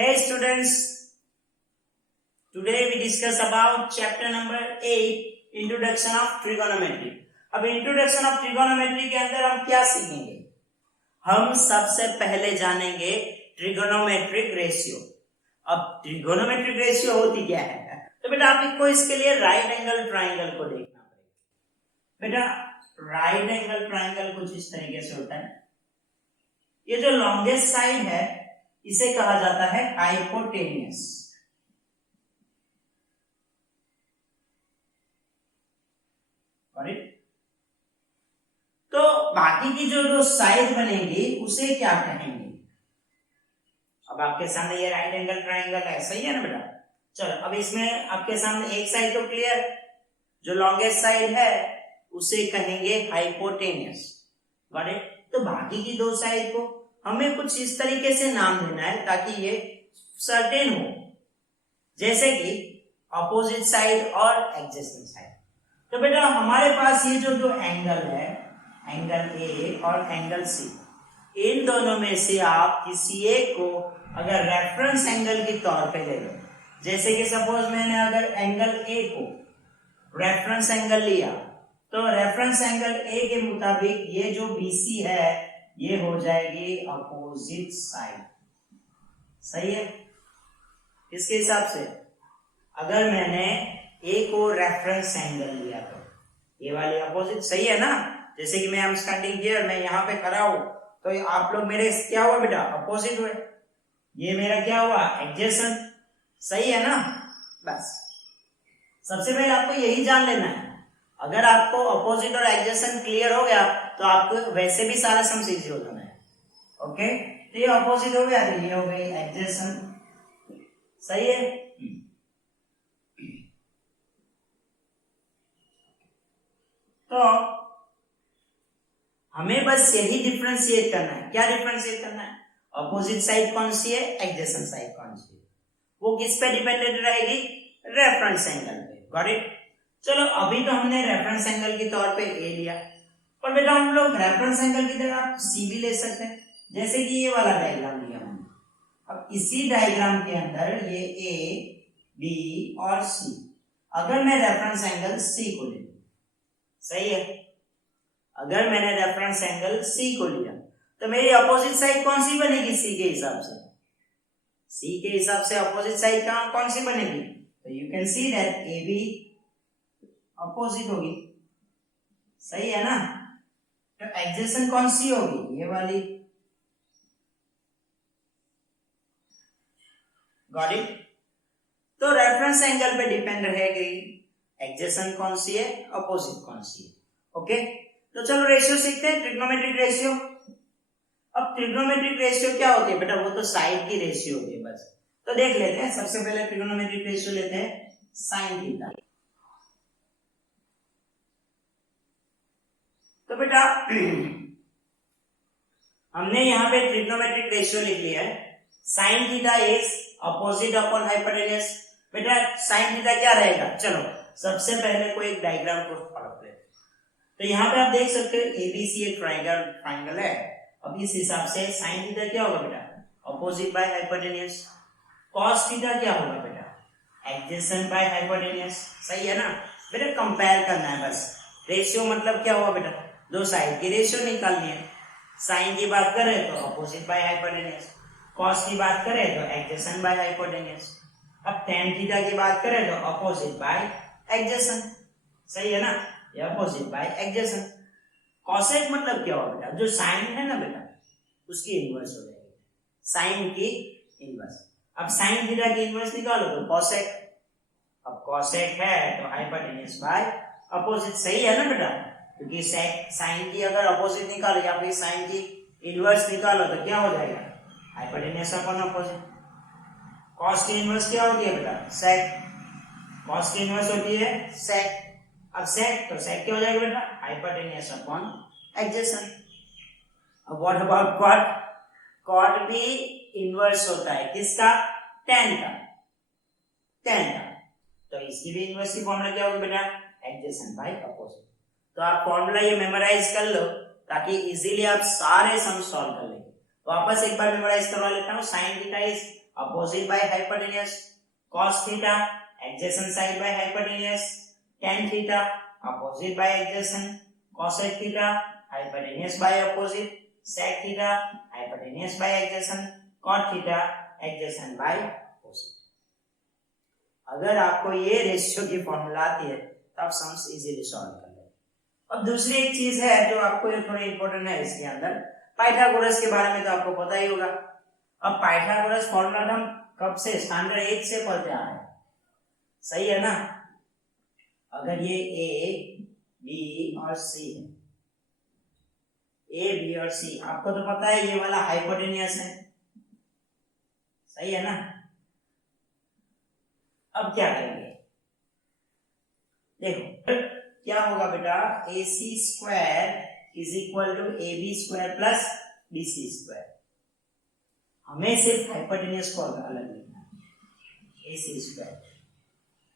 Hey students, today we discuss about chapter number 8, Introduction of Trigonometry. अब introduction of trigonometry के अंदर हम क्या सीखेंगे? हम सबसे पहले जानेंगे ट्रिगोनोमेट्रिक रेशियो। अब ट्रिगोनोमेट्रिक रेशियो होती क्या है? तो बेटा आपको इसके लिए राइट एंगल ट्राइंगल को देखना पड़ेगा। बेटा राइट एंगल ट्राइंगल कुछ इस तरीके से होता है। ये जो लॉन्गेस्ट साइड है इसे कहा जाता है हाइपोटेनियस। तो बाकी की जो दो साइड बनेंगी उसे क्या कहेंगे? अब आपके सामने ये राइट एंगल ट्राइंगल है, सही है ना बेटा? चलो अब इसमें आपके सामने एक साइड तो क्लियर, जो लॉन्गेस्ट साइड है उसे कहेंगे हाइपोटेनियस। Got it? तो बाकी की दो साइड को हमें कुछ इस तरीके से नाम देना है ताकि ये सर्टेन हो, जैसे कि अपोजिट साइड और एडजेसेंट साइड। तो बेटा हमारे पास ये जो दो एंगल है, एंगल ए और एंगल सी, इन दोनों में से आप किसी एक को अगर रेफरेंस एंगल के तौर पे ले लो, जैसे कि सपोज मैंने अगर एंगल ए को रेफरेंस एंगल लिया, तो रेफरेंस एंगल ए के मुताबिक ये जो बीसी है ये हो जाएगी अपोजिट साइड। सही है? इसके हिसाब से अगर मैंने ए को रेफरेंस एंगल लिया तो ये वाली अपोजिट, सही है ना? जैसे कि मैं स्टैंडिंग हियर, मैं यहाँ पे खड़ा हूं, तो आप लोग मेरे क्या हुआ बेटा? अपोजिट हुए। ये मेरा क्या हुआ? एडजेसेंट। सही है ना? बस सबसे पहले आपको यही जान लेना है। अगर आपको अपोजिट और एडजेसेंट क्लियर हो गया तो आपको वैसे भी सारा सम इजी हो जाना है। ओके, तो ये अपोजिट हो गया, तो ये हो गई एडजेसेंट। सही है? तो हमें बस यही डिफरेंशिएट करना है। क्या डिफरेंशिएट करना है? अपोजिट साइड कौन सी है, एडजेसेंट साइड कौन सी है, वो किस पे डिपेंडेंट रहेगी? रेफरेंस एंगल पे। Got it? चलो अभी तो हमने रेफरेंस एंगल के तौर पे ए लिया, पर बेटा हम लोग रेफरेंस एंगल की जगह आप सी भी ले सकते हैं, जैसे कि ये वाला डायग्राम लिया हमने। अब इसी डायग्राम के अंदर ये ए, बी और सी, अगर मैं रेफरेंस एंगल सी को ले लूं, सही है? अगर मैंने रेफरेंस एंगल सी को लिया तो मेरी अपोजिट साइड कौन सी बनेगी? सी के हिसाब से। सी के हिसाब से अपोजिट साइड कौन सी बनेगी? तो you can see that A B opposite होगी। सही है ना? तो एडजेसेंट कौन सी होगी? ये वाली। Got it? तो रेफरेंस एंगल पे डिपेंड रहेगी एडजेसेंट कौन सी है, अपोजिट कौन सी है। ओके, तो चलो रेशियो सीखते हैं, ट्रिग्नोमेट्रिक रेशियो। अब ट्रिग्नोमेट्रिक रेशियो क्या होती है बेटा? वो तो साइड की रेशियो होती है बस। तो देख लेते हैं, सबसे पहले ट्रिग्नोमेट्रिक रेशियो लेते हैं साइन थीटा। तो बेटा हमने यहाँ पे ट्रिग्नोमेट्रिक रेशियो लिख लिया है, sine theta is opposite upon hypotenuse. बेटा साइन थीटा क्या रहेगा? चलो सबसे पहले कोई एक डायग्राम को पढ़ लेते। तो यहाँ पे आप देख सकते हो एबीसी एक ट्राइंगल है। अब इस हिसाब से साइन थीटा क्या होगा बेटा? Opposite by hypotenuse. Cos theta क्या होगा बेटा? Adjacent bye hypotenuse. सही है ना? बेटा कंपेयर करना है बस। रेशियो मतलब क्या हुआ बेटा? दो साइड की रेशियो निकालनी है। साइन की बात करें तो अपोजिट बाय हाइपोटेन्यूज, कॉस की बात करें तो एडजेसेंट बाय हाइपोटेन्यूज, अब टेन थीटा की बात करें तो अपोजिट बाय एडजेसेंट। सही है ना? ये अपोजिट बाय एडजेसेंट। कॉसेक मतलब क्या होगा बेटा? जो साइन है ना बेटा उसकी इनवर्स हो जाएगी, साइन की इनवर्स। अब साइन थीटा की इनवर्स निकालो तो कॉसेक। अब कॉसेक है तो हाइपोटेन्यूज बाय अपोजिट। सही है ना बेटा? क्योंकि साइन की अगर अपोजिट निकालो या फिर साइन की इनवर्स निकालो तो क्या हो जाएगा? Hypotenuse upon opposite. कॉस की इनवर्स क्या होती है बेटा? सेक। कॉस की इनवर्स होती है सेक। अब सेक तो सेक क्या हो जाएगा बेटा? Hypotenuse upon adjacent. अब व्हाट अबाउट कॉट? कॉट भी इनवर्स होता है किसका? टेन का। टेन का, तो इसकी भी इनवर्स की फॉर्मूला क्या होगी बेटा? Adjacent by opposite. तो आप फॉर्मूला ये मेमोराइज कर लो ताकि इजीली आप सारे सम सॉल्व कर लेंगे। वापस एक बार मेमोराइज करवा लेता हूं। Sine theta is opposite by hypotenuse, cos theta adjacent side by hypotenuse, tan theta opposite by adjacent, cosec theta hypotenuse by opposite, sec theta hypotenuse by adjacent, cot theta adjacent by opposite. अगर आपको ये ratio की formula आती है तो आप sums easily solve कर लेंगे। अब दूसरी एक चीज है जो आपको थोड़ी इंपॉर्टेंट है इसके अंदर, पाइथागोरस के बारे में तो आपको पता ही होगा। अब पाइथागोरस फॉर्मूला हम कब से स्टैंडर्ड 8 से पढ़ते आ रहे हैं, सही है ना। अगर ये ए बी और सी है, ए बी और सी, आपको तो पता है ये वाला हाइपोटेनियस है, सही है ना। अब क्या करेंगे, देखो क्या होगा बेटा, A C square is equal to A B square plus B C square. हमें सिर्फ हाइपोटेनियस को अलग लिखना है, ए सी स्क्वायर,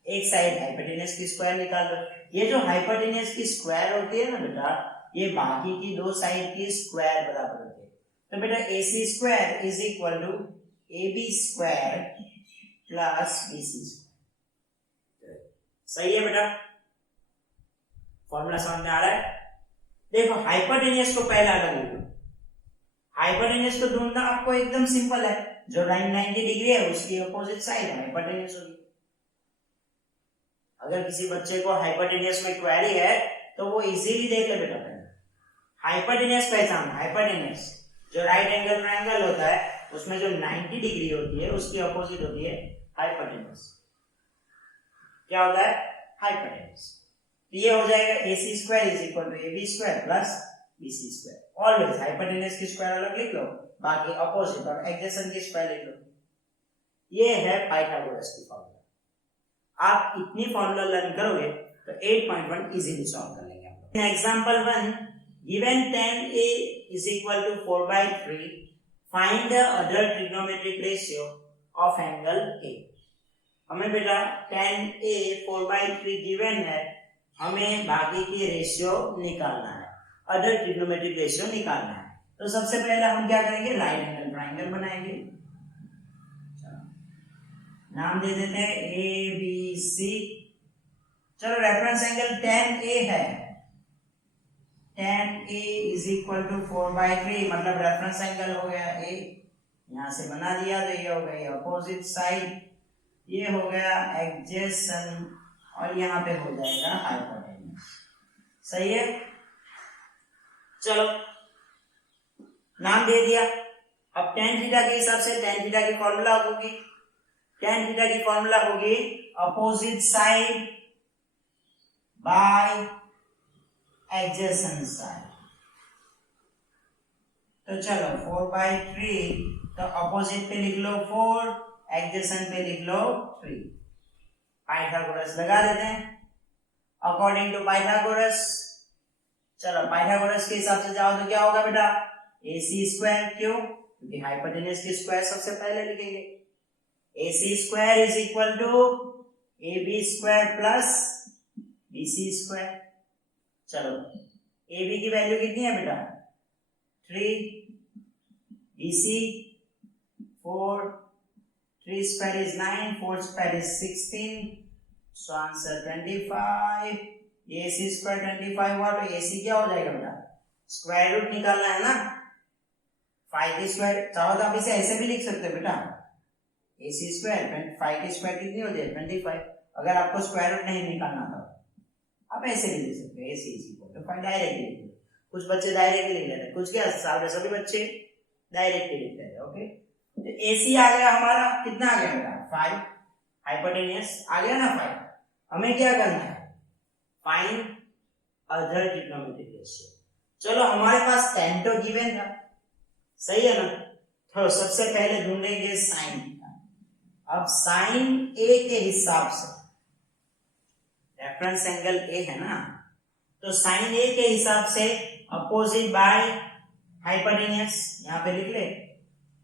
एक साइड हाइपोटेनियस की स्क्वायर निकाल लो। ये जो हाइपोटेनियस की स्क्वायर होती है ना बेटा, ये बाकी की दो साइड की स्क्वायर बराबर होती है। तो बेटा A C square is equal to A B square plus B C square, सही है बेटा। फॉर्मूला समझ में आ रहा है। देखो हाइपोटेनियस को पहले अलग लिखो, हाइपोटेनियस को ढूंढना आपको एकदम सिंपल है, जो लाइन 90 डिग्री है उसकी अपोजिट साइड हाइपोटेनियस होगी। अगर किसी बच्चे को हाइपोटेनियस में क्वेरी है तो वो इजीली देख ले बेटा, हाइपोटेनियस पहचान, हाइपोटेनियस जो राइट एंगल ट्रायंगल होता है उसमें जो 90 डिग्री होती है उसकी अपोजिट होती है हाइपोटेनियस। क्या होता है, हाइपोटेनियस। तो ये हो जाएगा A C square is equal to A B square plus B C square. Always hypotenuse की स्क्वायर अलग लिख लो, बाकी अपोजिट और एडजेसेंट की स्क्वायर लिख लो। ये है पाइथागोरस की फॉर्मूला। आप इतनी फॉर्मूला लर्न करोगे तो 8.1 इजीली सॉल्व कर लेंगे आप। In example 1, given tan A is equal to 4/3, find the other trigonometric ratio of angle A। हमें बेटा tan A 4/3 गिवन है, हमें बाकी की रेशियो निकालना है, अदर ट्रिग्नोमेट्रिक रेशियो निकालना है। तो सबसे पहले हम क्या करेंगे, राइट एंगल ट्रायंगल बनाएंगे। नाम दे देते हैं ए बी सी। चलो रेफरेंस एंगल tan A है, tan A is equal to 4/3, मतलब रेफरेंस एंगल हो गया A, यहां से बना दिया तो ये हो गया अपोजिट साइड, ये हो गया एडजेसेंट और यहाँ पे हो जाएगा हाइपोटेन्यूज, सही है। चलो नाम दे दिया। अब tan थीटा के हिसाब से tan थीटा की फॉर्मूला होगी, tan थीटा की फॉर्मूला होगी opposite side by adjacent side. तो चलो 4/3, तो अपोजिट पे लिख लो 4, एडजेसेंट पे लिख लो 3। पाइथागोरस लगा देते हैं अकॉर्डिंग टू पाइथागोरस। चलो पाइथागोरस के हिसाब से जाओ तो क्या होगा बेटा, ए सी स्क्वायर, क्यों, क्योंकि हाइपोटेन्यूज की स्क्वायर सबसे पहले लिखेंगे। A C square is equal to A B square plus B C square. चलो ए बी की वैल्यू कितनी है बेटा, 3, B C 4, 3 square is 9, 4 square is 16, so answer 25। A C square 25 हुआ तो ए सी क्या हो जाएगा बेटा, स्क्वायर रूट निकालना है ना, 5 की स्क्वायर, चाहो तो आप इसे ऐसे भी लिख सकते हो बेटा, ए सी स्क्वायर 5 की स्क्वायर कितनी हो जाए 25। अगर आपको स्क्वायर रूट नहीं निकालना था आप ऐसे भी लिख सकते हो, ए सी इज इक्वल टू 5 डायरेक्टली लिख लो। कुछ बच्चे डायरेक्टली लिख लेते हैं, कुछ क्या सभी बच्चे डायरेक्टली लिख लेते हैं। ओके, तो AC आ गया हमारा, कितना आ गया बेटा 5, हाइपोटेन्यूज आ गया ना 5। हमें क्या करना है, फाइंड अदर ट्रिग्नोमेट्रिक रेशियो। चलो हमारे पास tan तो गिवन था, सही है ना, तो सबसे पहले ढूंढेंगे साइन थीटा। अब साइन A के हिसाब से, रेफरेंस एंगल A है ना, तो साइन A के हिसाब से अपोजिट बाय हाइपोटेन्यूज, यहां पे लिख ले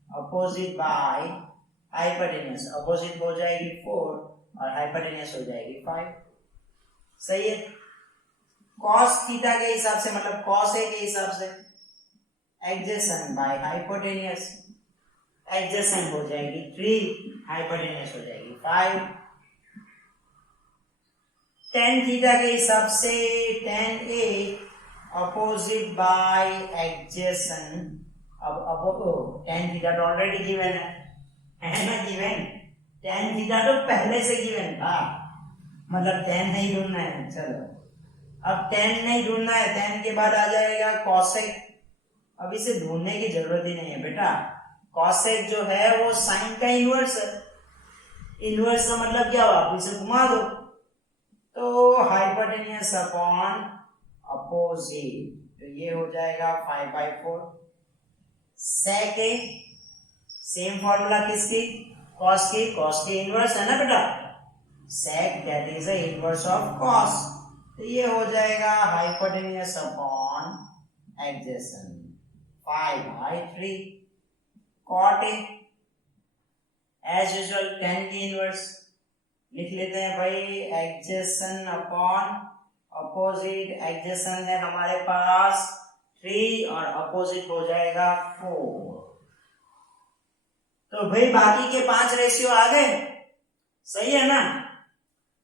अपोजिट बाय हाइपोटेन्यूज, अपोजिट हो जाएगी 4 और हाइपोटेन्यूज हो जाएगी 5, सही है। cos थीटा के हिसाब से, मतलब cos A के हिसाब से एडजेसेंट बाय हाइपोटेन्यूज, एडजेसेंट हो जाएगी, 3 हाइपोटेन्यूस हो जाएगी, 5 tan थीटा के हिसाब से tan A opposite by adjacent. अब tan थीटा तो ऑलरेडी गिवन है ना, गिवन tan थीटा तो पहले से गिवन था, मतलब tan नहीं ढूंढना है। चलो अब tan नहीं ढूंढना है, tan के बाद आ जाएगा cosec। अब इसे ढूंढने की जरूरत ही नहीं है बेटा, cosec जो है वो sin का इनवर्स है। इनवर्स का मतलब क्या हुआ, आप इसे घुमा दो तो हाइपोटेन्यूस अपॉन अपोजिट, तो ये हो जाएगा 5/4 sec A, सेम फॉर्मूला किसकी, cos की इनवर्स है ना बेटा, sec that is the inverse of cos, तो ये हो जाएगा hypotenuse upon adjacent 5/3 cot A, as usual tan की इनवर्स लिख लेते हैं भाई, एडजेसेंट अपॉन अपोजिट, एडजेसेंट है हमारे पास 3 और अपोजिट हो जाएगा 4। तो भाई बाकी के 5 रेशियो आ गए, सही है ना,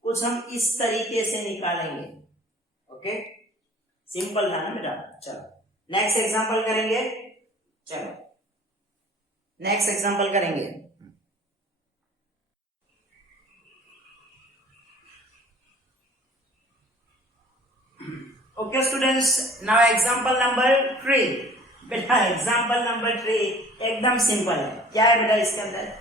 कुछ हम इस तरीके से निकालेंगे। ओके, सिंपल था ना बेटा। चलो नेक्स्ट एग्जांपल करेंगे, चलो नेक्स्ट एग्जांपल करेंगे। Okay students, now example number 3। बेटा एग्जांपल नंबर 3 एकदम सिंपल है। क्या है बेटा इसके अंदर,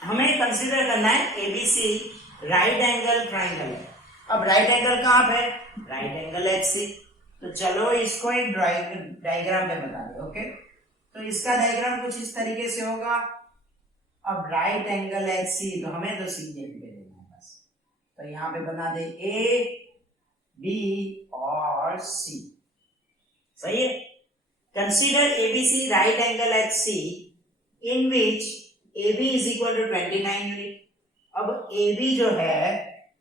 हमें कंसीडर करना है एबीसी राइट एंगल ट्राइंगल है। अब राइट एंगल कहां पे, राइट एंगल एचसी। तो चलो इसको एक डायग्राम पे बता दे। ओके, तो इसका डायग्राम कुछ इस तरीके से होगा। अब राइट एंगल एचसी, तो हमें तो सीधे पे लेना है बस, तो यहाँ पे बना दे ए बी और सी, सही है। Consider ABC right angle HC in which AB is equal to 29 unit. अब AB जो है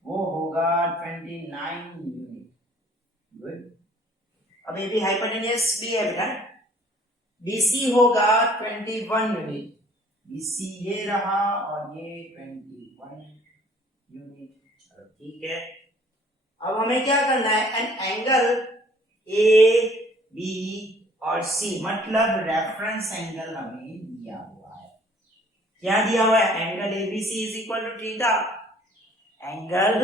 वो होगा 29 यूनिट। गुड, अब AB हाइपोटेन्यूस भी है बेटा। BC होगा 21 यूनिट, BC ये रहा और ये 21 यूनिट। चलो ठीक है, अब हमें क्या करना है, एन एंगल ए बी और सी, मतलब रेफरेंस एंगल हमें दिया हुआ है। क्या दिया हुआ है, angle ABC is equal to theta, angle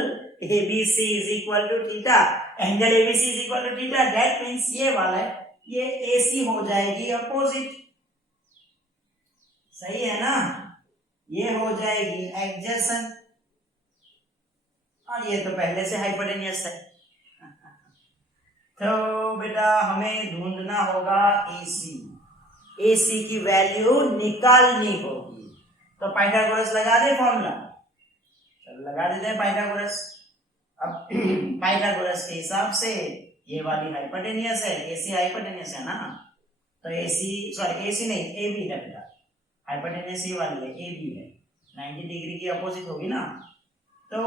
ABC is equal to theta, angle ABC is equal to theta, that means ये वाला है, ये एसी हो जाएगी अपोजिट, सही है ना, ये हो जाएगी एडजेसेंट, और ये तो पहले से हाइपोटेन्यूस है। तो बेटा हमें ढूंढना होगा AC, AC की वैल्यू निकालनी होगी। तो पाइथागोरस लगा दे फॉर्मूला, चलो लगा देते हैं पाइथागोरस। अब पाइथागोरस के हिसाब से ये वाली हाइपोटेन्यूस है, AC हाइपोटेन्यूस है ना, तो AC नहीं AB है बेटा, हाइपोटेन्यूस ये वाली है, AB है, 90 डिग्री की अपोजिट होगी ना, तो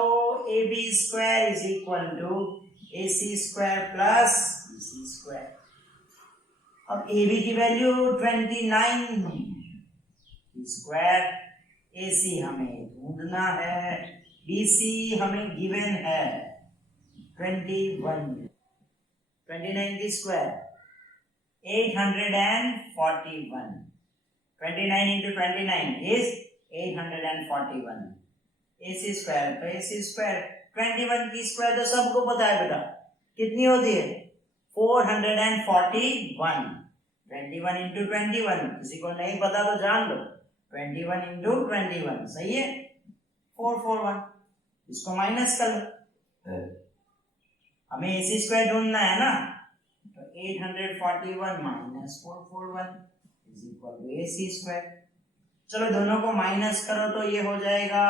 AB square is equal to AC square plus BC square. अब AB की वैल्यू 29 स्क्वायर, AC हमें ढूंढना है, BC हमें गिवन है 21, 29 की square 841, 29 into 29 is 841, AC square, तो AC स्क्वायर 21 की स्क्वायर तो सबको पता है बेटा कितनी होती है 441, 21 into 21, किसी को नहीं पता तो जान लो, 21 into 21 सही है 441, इसको माइनस कर लो, हमें AC स्क्वायर ढूंढना है ना, तो 841 minus 441 is equal to AC square. चलो दोनों को माइनस करो तो ये हो जाएगा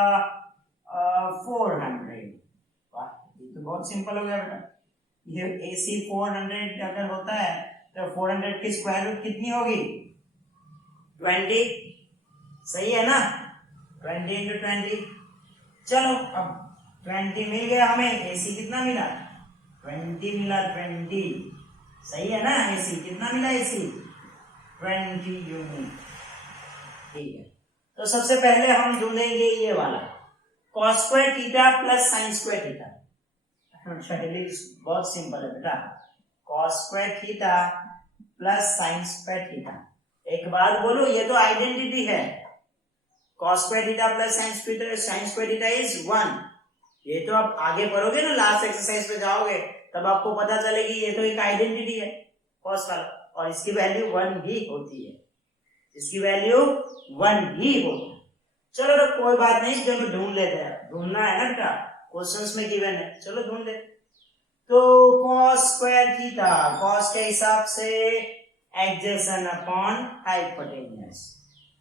400। वाह, ये तो बहुत सिंपल हो गया बेटा। ये AC 400 अगर होता है तो 400 की स्क्वायर रूट कितनी होगी 20, सही है ना, 20 into 20। चलो अब 20 मिल गया हमें, AC कितना मिला 20 मिला, 20 सही है ना, AC कितना मिला, AC 20 यूनिट, ठीक है। तो सबसे पहले हम ढूंढेंगे ये वाला cos square theta plus sine square theta. पहले बहुत सिंपल है बेटा, cos square theta plus sine square theta. एक बात बोलो, ये तो आइडेंटिटी है, cos square theta plus sine square theta is 1। ये तो आप आगे पढ़ोगे ना, लास्ट एक्सरसाइज पे जाओगे तब आपको पता चलेगी ये तो एक आइडेंटिटी है cos वाला, और इसकी वैल्यू 1 ही होती है, इसकी वैल्यू 1 ही होती है। चलो तो कोई बात नहीं, चलो ढूंढ लेते हैं, ढूंढना है ना बेटा, क्वेश्चंस में गिवन है, चलो ढूंढ ले। तो cos स्क्वायर थीटा, cos के हिसाब से एडजेसेंट अपॉन हाइपोटेन्यूज,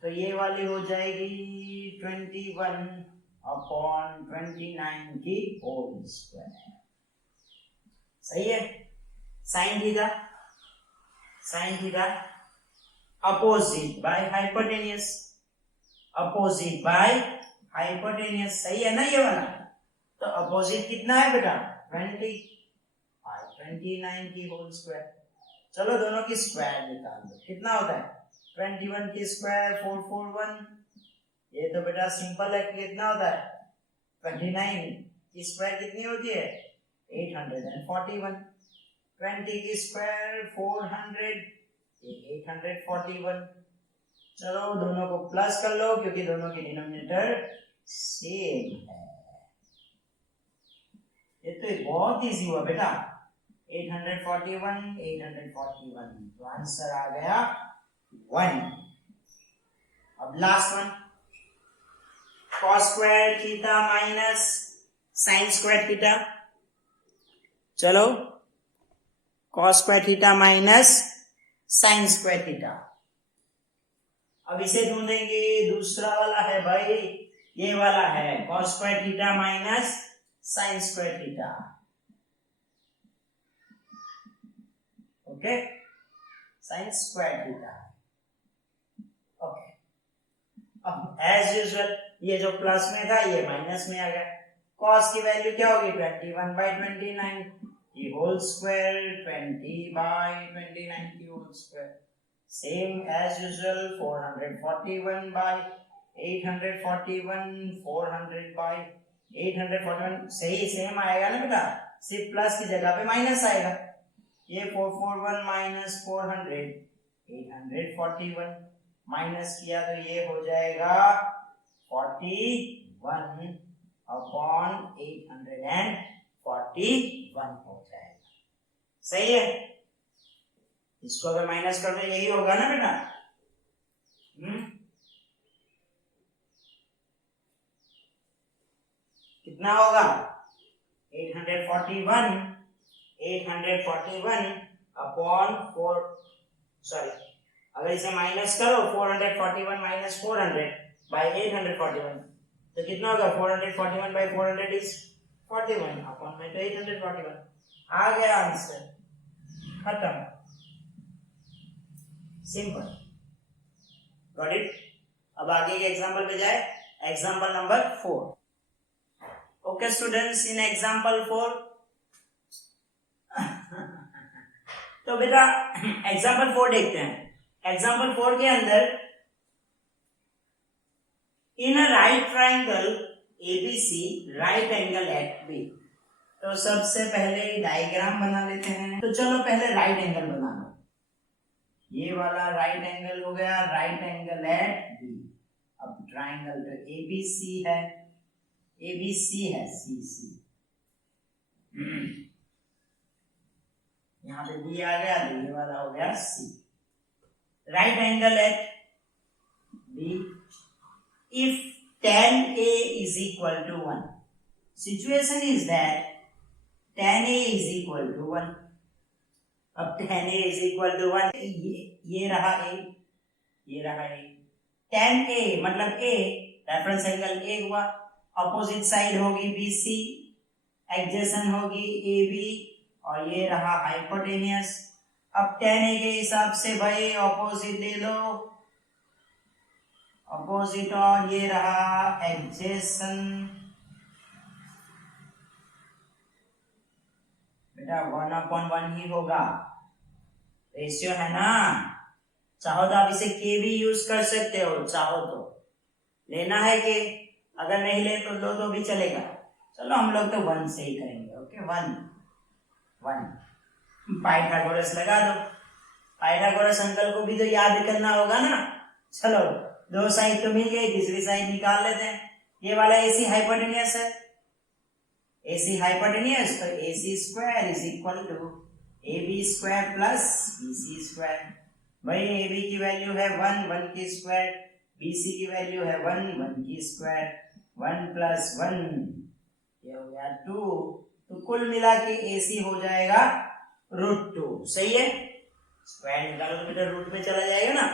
तो ये वाली हो जाएगी 21 अपॉन 29 की होल स्क्वायर। सही है। Sine theta opposite by hypotenuse, opposite by hypotenuse, सही है ना ये वाला। तो अपोजिट कितना है बेटा 20 और 29 की होल स्क्वायर। चलो दोनों की स्क्वायर निकाल दो, कितना होता है 21 की स्क्वायर 441, ये तो बेटा सिंपल है, कितना होता है 29 की स्क्वायर कितनी होती है 841, 20 की स्क्वायर 400, 841। चलो दोनों को प्लस कर लो क्योंकि दोनों की डिनोमिनेटर सेम है। ये तो बहुत इजी हुआ बेटा, 841 841, तो आंसर आ गया 1। अब last one, cos square theta minus sine square theta. चलो cos square theta minus sine square theta, अब इसे ढूंढेंगे। दूसरा वाला है भाई, ये वाला है cos square theta minus sine square theta. Okay, sine square theta. Okay, अब एज यूजुअल ये जो प्लस में था ये माइनस में आ गया। cos की वैल्यू क्या होगी 21/29 की होल स्क्वायर, 20/29 की whole square. Same as usual 441/841, 400/841, सही सेम आएगा ना बेटा, सिर्फ प्लस की जगह पे माइनस आएगा। ये 441 माइनस 400, 841 माइनस किया तो ये हो जाएगा 41 अपॉन 841 हो जाएगा। सही है, इसको अगर माइनस कर दो यही होगा ना बेटा। कितना होगा 841 अपॉन 4, सॉरी अगर इसे माइनस करो 441 माइनस 400 बाई 841 तो कितना होगा 441 बाई 400 इज 41 अपॉन में तो 841 आ गया आंसर, खत्म, सिंपल, गॉट इट। अब आगे के एग्जांपल पे जाए, एग्जांपल नंबर 4। ओके स्टूडेंट्स, इन एग्जांपल 4 तो बेटा एग्जांपल 4 देखते हैं। एग्जांपल 4 के अंदर in a right triangle ABC right angle at B, तो सबसे पहले डायग्राम बना लेते हैं। तो चलो पहले राइट एंगल बना लो, ये वाला राइट एंगल हो गया, राइट एंगल एट बी। अब ट्रायंगल तो एबीसी है, एबीसी है सीसी, यहाँ पे बी आ गया तो ये वाला हो गया C. Right angle at B if tan A is equal to 1, situation is that tan A is equal to 1। अब tan A is equal to 1, ये रहा A, ये रहा A। tan A मतलब A रेफरेंस एंगल A हुआ, opposite side होगी BC, adjacent होगी AB, और ये रहा हाइपोटेनियस। अब tan A के हिसाब से भाई अपोजिट ले लो, अपोजिट, और ये रहा एडजेसेंट, बेटा 1/1 ही होगा, रेशियो है ना। चाहो तो आप इसे के भी यूज कर सकते हो, चाहो तो लेना है कि अगर नहीं ले तो दो तो भी चलेगा। चलो हम लोग तो 1 से ही करेंगे। ओके 1 पाइथागोरस लगा दो। पाइथागोरस अंकल को भी तो याद करना होगा ना। चलो दो साइड तो मिल गई, तीसरी साइड निकाल लेते हैं। ये वाला एसी हाइपोटेनियस है, एसी हाइपोटेनियस, तो AC square is equal to AB square plus BC square. भाई AB की वैल्यू है 1 की स्क्वायर, BC की वैल्यू है 1 की स्क्वायर, 1 प्लस 1 ये हो गया 2, तो कुल मिला के AC हो जाएगा √2। सही है, स्क्वायर निकालो तो बेटा रूट में चला जाएगा ना।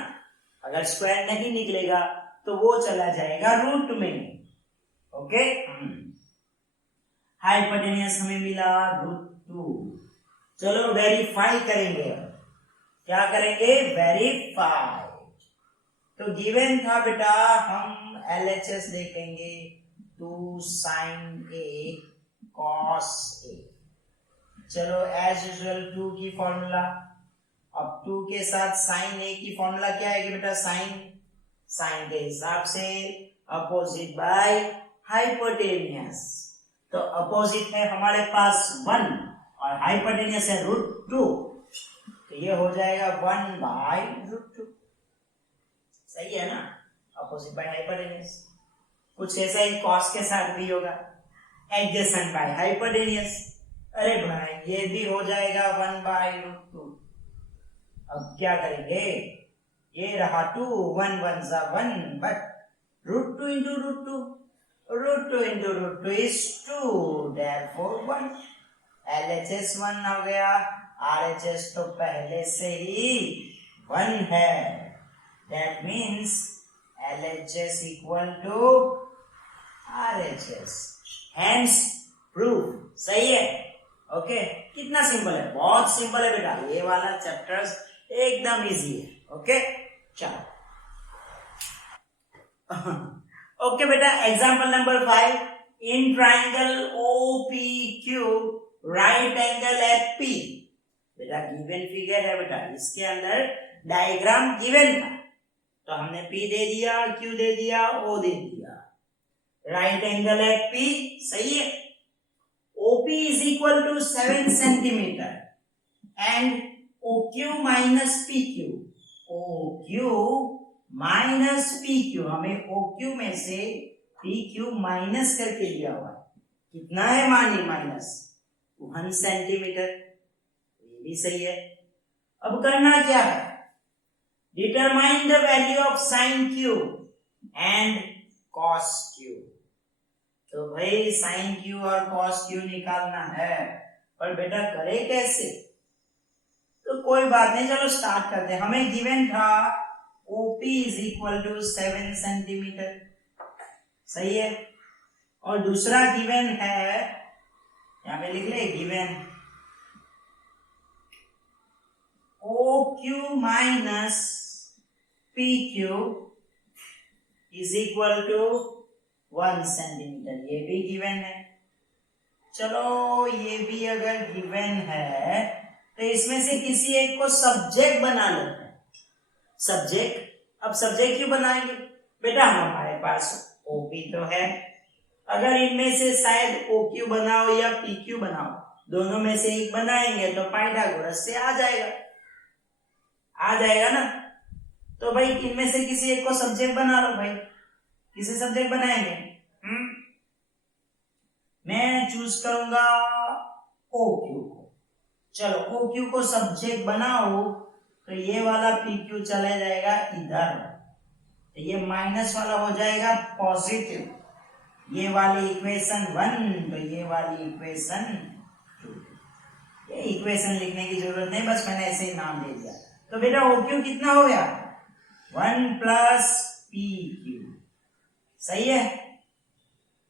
अगर स्क्वायर नहीं निकलेगा तो वो चला जाएगा रूट में। ओके, हाइपोटेनियस हमें मिला √2। चलो वेरीफाई करेंगे। क्या करेंगे? वेरीफाई। तो गिवन था बेटा, हम LHS देखेंगे 2 sin A cos A। चलो एज यूजुअल 2 की फॉर्मूला, अब 2 के साथ sin A की फॉर्मूला क्या है बेटा? साइन के हिसाब से अपोजिट बाय हाइपोटेनियस। तो अपोजिट है हमारे पास 1 और हाइपोटेनियस है √2, तो ये हो जाएगा 1/√2। सही है ना, अपोजिट बाय हाइपोटेनियस। कुछ ऐसा ही कॉस के साथ भी होगा, एडजेसेंट बाय हाइपोटेनियस। अरे भाई ये भी हो जाएगा 1/√2। अब क्या करेंगे? ये रहा 2, 1 1 जा 1, but √2 into √2 into √2 is 2, therefore 1। LHS 1 हो गया, RHS तो पहले से ही 1 है, that means LHS equal to RHS, hence proof। सही है। ओके, कितना सिंपल है, बहुत सिंपल है बेटा, ये वाला चैप्टर्स एकदम इजी है। ओके चलो ओके बेटा, example number 5, in triangle OPQ right angle at P। बेटा गिवन फिगर है बेटा, इसके अंदर डायग्राम गिवन था, तो हमने P दे दिया, Q दे दिया, O दे दिया। राइट एंगल एट P, सही है। OP is equal to 7 centimeter and OQ minus PQ, OQ minus PQ, हमें OQ में से PQ माइनस करके दिया हुआ है। कितना है मानी? माइनस 1 सेंटीमीटर, ये भी सही है। अब करना क्या है? Determine the value of sine Q and cos Q। तो भाई साइन Q और कॉस Q निकालना है, पर बेटा करे कैसे? तो कोई बात नहीं, चलो स्टार्ट करते हैं। हमें गिवन था OP is equal to 7 centimetre, सही है। और दूसरा गिवन है, यहां पे लिख ले, given OQ minus PQ is equal to 1 centimetre, ये भी गिवन है। चलो ये भी अगर गिवन है तो इसमें से किसी एक को सब्जेक्ट बना लेते हैं। सब्जेक्ट, अब सब्जेक्ट क्यों बनाएंगे बेटा? हमारे पास OP तो है, अगर इनमें से शायद OQ बनाओ या PQ बनाओ, दोनों में से एक बनाएंगे तो पाइथागोरस से आ जाएगा ना। तो भाई इनमें से किसी एक को सब्जेक्ट बना लो भाई, किसे सब्जेक्ट बनाएंगे? मैं चूज करूंगा OQ को। चलो OQ को सब्जेक्ट बनाओ, तो ये वाला PQ चला जाएगा इधर, तो ये माइनस वाला हो जाएगा पॉजिटिव, ये वाली इक्वेशन 1, तो ये वाली इक्वेशन 2। ये इक्वेशन लिखने की जरूरत नहीं, बस मैंने ऐसे ही नाम दे दिया। तो बेटा OQ कितना हो गया? 1 प्लस PQ, सही है,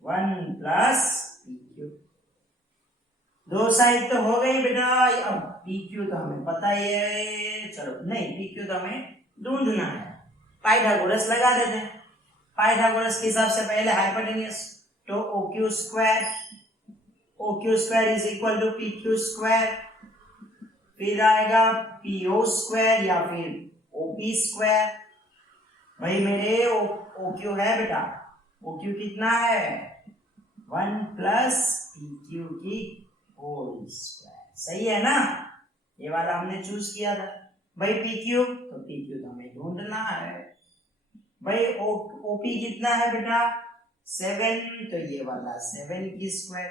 1 प्लस PQ। दो साइड तो हो गई बेटा। अब PQ तो हमें पता ही है, चलो नहीं, PQ तो हमें ढूंढना है, पाइथागोरस लगा देते हैं। पाइथागोरस के हिसाब से पहले हाइपोटेनियस, तो OQ square is equal to PQ square, फिर आएगा PO स्क्वायर या फिर OP स्क्वायर, भाई मेरे ओ क्यू है बेटा, ओ क्यू कितना है 1 प्लस पी क्यू की होल स्क्वायर, सही है ना, ये वाला हमने चूज किया था। भाई पी क्यू तो हमें ढूंढना है। भाई ओपी कितना है बेटा 7, तो ये वाला 7 की स्क्वायर।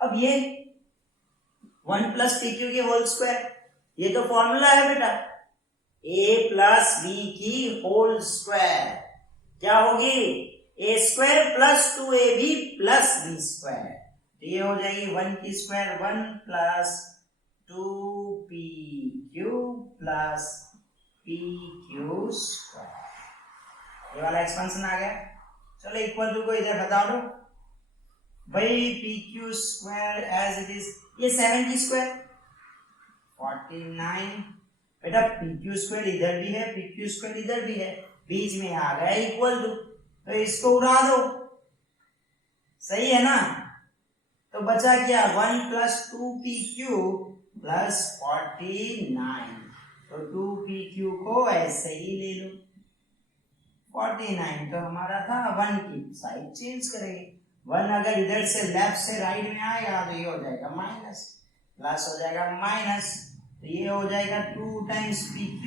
अब ये 1 प्लस पी क्यू की होल स्क्वायर, ये तो फॉर्मूला है बेटा, a प्लस बी की होल स्क्वायर क्या होगी a स्क्वायर प्लस 2ab प्लस बी स्क्वायर, तो ये हो जाएगी 1 की square 1 plus 2pq plus pq square, ये वाला एक्सपेंशन आ गया। चलो इक्वल टू को इधर हटा दो। भाई pq square as it is, ये 7 की स्क्वायर 49, बेटा pq स्क्वायर इधर भी है pq स्क्वायर इधर भी है, बीच में आ गया इक्वल टू, तो इसको उड़ा दो, सही है ना। तो बचा क्या 1 प्लस 2pq प्लस 49, तो 2pq को ऐसे ही ले लो, 49 तो हमारा था 1 की साइड चेंज करेंगे, 1 अगर इधर से लेफ्ट से राइट में आएगा तो ये हो जाएगा माइनस, प्लस हो जाएगा माइनस, तो ये हो जाएगा 2 times pq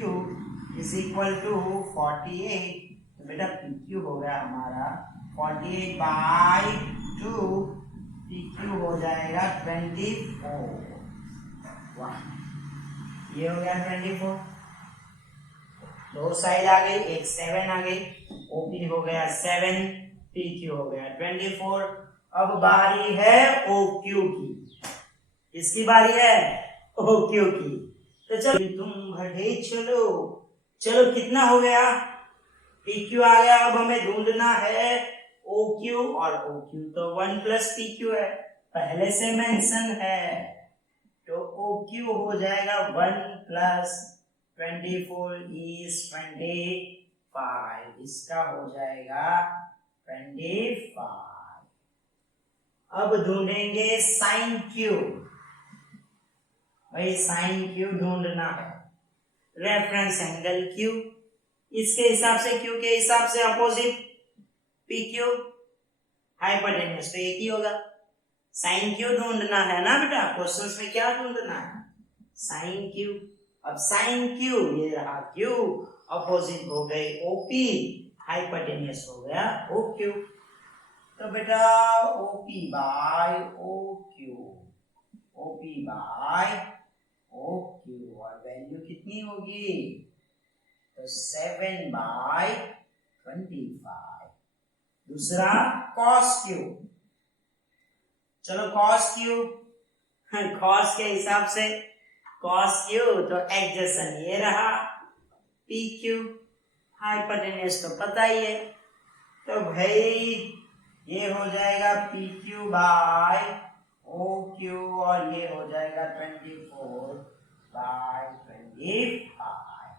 is equal to 48, तो बेटा pq हो गया हमारा 48 बाई 2, pq हो जाएगा 24, वाह ये हो गया 24, दो साइड आ गई, एक 7 आ गई, OP हो गया 7, PQ हो गया 24। अब बारी है OQ की, इसकी बारी है OQ की, तो चलो तुम बढ़े चलो, चलो कितना हो गया PQ आ गया, अब हमें ढूंढना है OQ, और OQ तो 1 प्लस PQ है, पहले से मेंशन है, तो OQ हो जाएगा 1 प्लस 24 is 25, इसका हो जाएगा 25। अब ढूंढेंगे साइन क्यू, भाई साइन क्यू ढूंढना है, रेफरेंस एंगल क्यू, इसके हिसाब से क्यू के हिसाब से अपोजिट पी क्यू, हाइपोटेन्यूज तो एक ही होगा, साइन क्यू ढूंढना है ना बेटा, क्वेश्चंस में क्या ढूंढना है साइन क्यू। अब साइन क्यू ये रहा क्यू, अपोजिट हो गए ओपी, हाइपोटेन्यूज हो गया ओक्यू, तो बेटा OP by OQ, OP by OQ, और वैल्यू कितनी होगी तो 7 बाय 25। दूसरा कॉस क्यू, चलो कॉस क्यू, कॉस के हिसाब से cos q तो एडजेसेंट ये रहा pq, हाइपोटेन्यूज तो पता ही है, तो भाई ये हो जाएगा pq बाय oq, और ये हो जाएगा 24 बाय 25।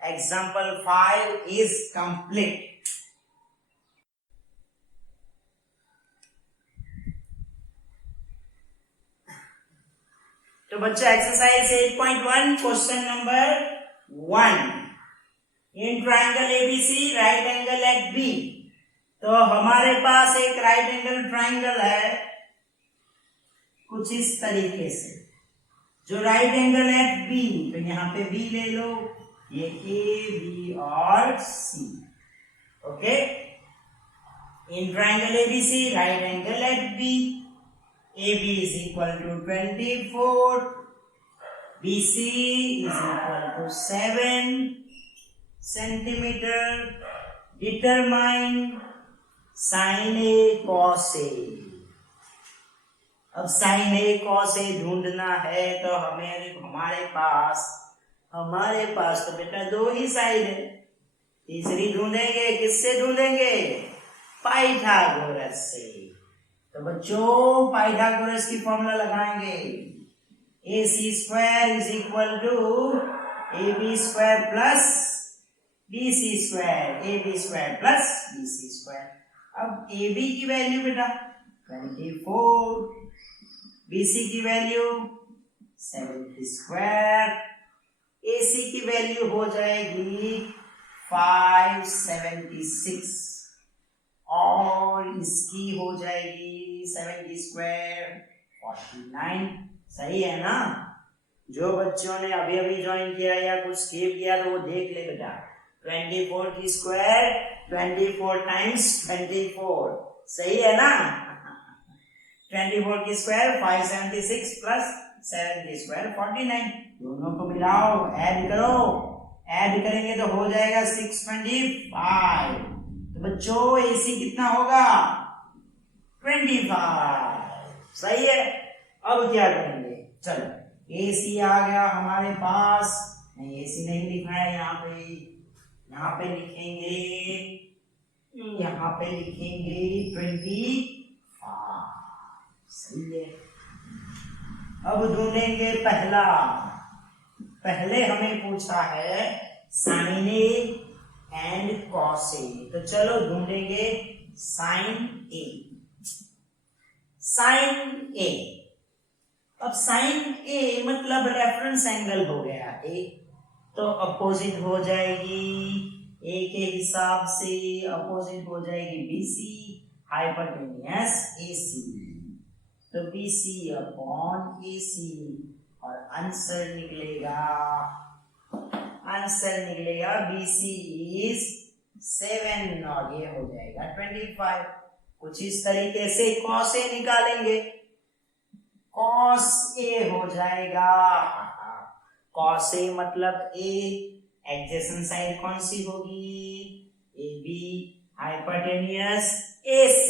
Example 5 is complete. तो बच्चों exercise 8.1 question number 1, in triangle ABC right angle at B, तो हमारे पास एक राइट एंगल ट्राइंगल है कुछ इस तरीके से, जो राइट एंगल एट बी, तो यहाँ पे बी ले लो, ये ए बी और C, okay, in triangle ABC right angle at B, AB is equal to 24, BC is equal to 7 centimeter, determine sin A cos A। अब sin A cos A ढूंढना है, तो हमें हमारे पास तो बेटा दो ही साइड है, तीसरी ढूंढेंगे, किससे ढूंढेंगे पाइथागोरस से, तो बच्चों पाइथागोरस की फॉर्मूला लगाएंगे, AC square is equal to AB square plus BC square, AB square plus BC square. अब AB की वैल्यू बेटा 24, BC की वैल्यू 7 स्क्वायर, AC की वैल्यू हो जाएगी 576 और इसकी हो जाएगी 70 स्क्वायर 49। सही है ना? जो बच्चों ने अभी अभी ज्वाइन किया या कुछ स्किप किया तो वो देख ले बेटा। 24 की स्क्वायर 24 टाइम्स 24, सही है ना? 24 की स्क्वायर 576 प्लस 7 की स्क्वायर 49। दोनों को मिलाओ, ऐड करो, ऐड करेंगे तो हो जाएगा 625। तो बच्चों AC कितना होगा? 25। सही है। अब क्या करेंगे? चलो AC आ गया हमारे पास। नहीं AC नहीं लिखा है यहाँ पे लिखेंगे 25। सही है। अब ढूंढेंगे पहले हमें पूछा है sign A and cos A, तो चलो ढूंढेंगे साइन ए। अब साइन ए मतलब रेफरेंस एंगल हो गया ए, तो अपोजिट हो जाएगी ए के हिसाब से, अपोजिट हो जाएगी BC, हाइपोटेन्यूस AC, तो BC अपॉन AC और आंसर निकलेगा BC इज 7 और ये हो जाएगा 25। कुछ इस तरीके से cos A निकालेंगे, cos A हो जाएगा, cos A मतलब A, एडजेसेंट साइड कौन सी होगी? AB, हाइपोटेन्यूस AC,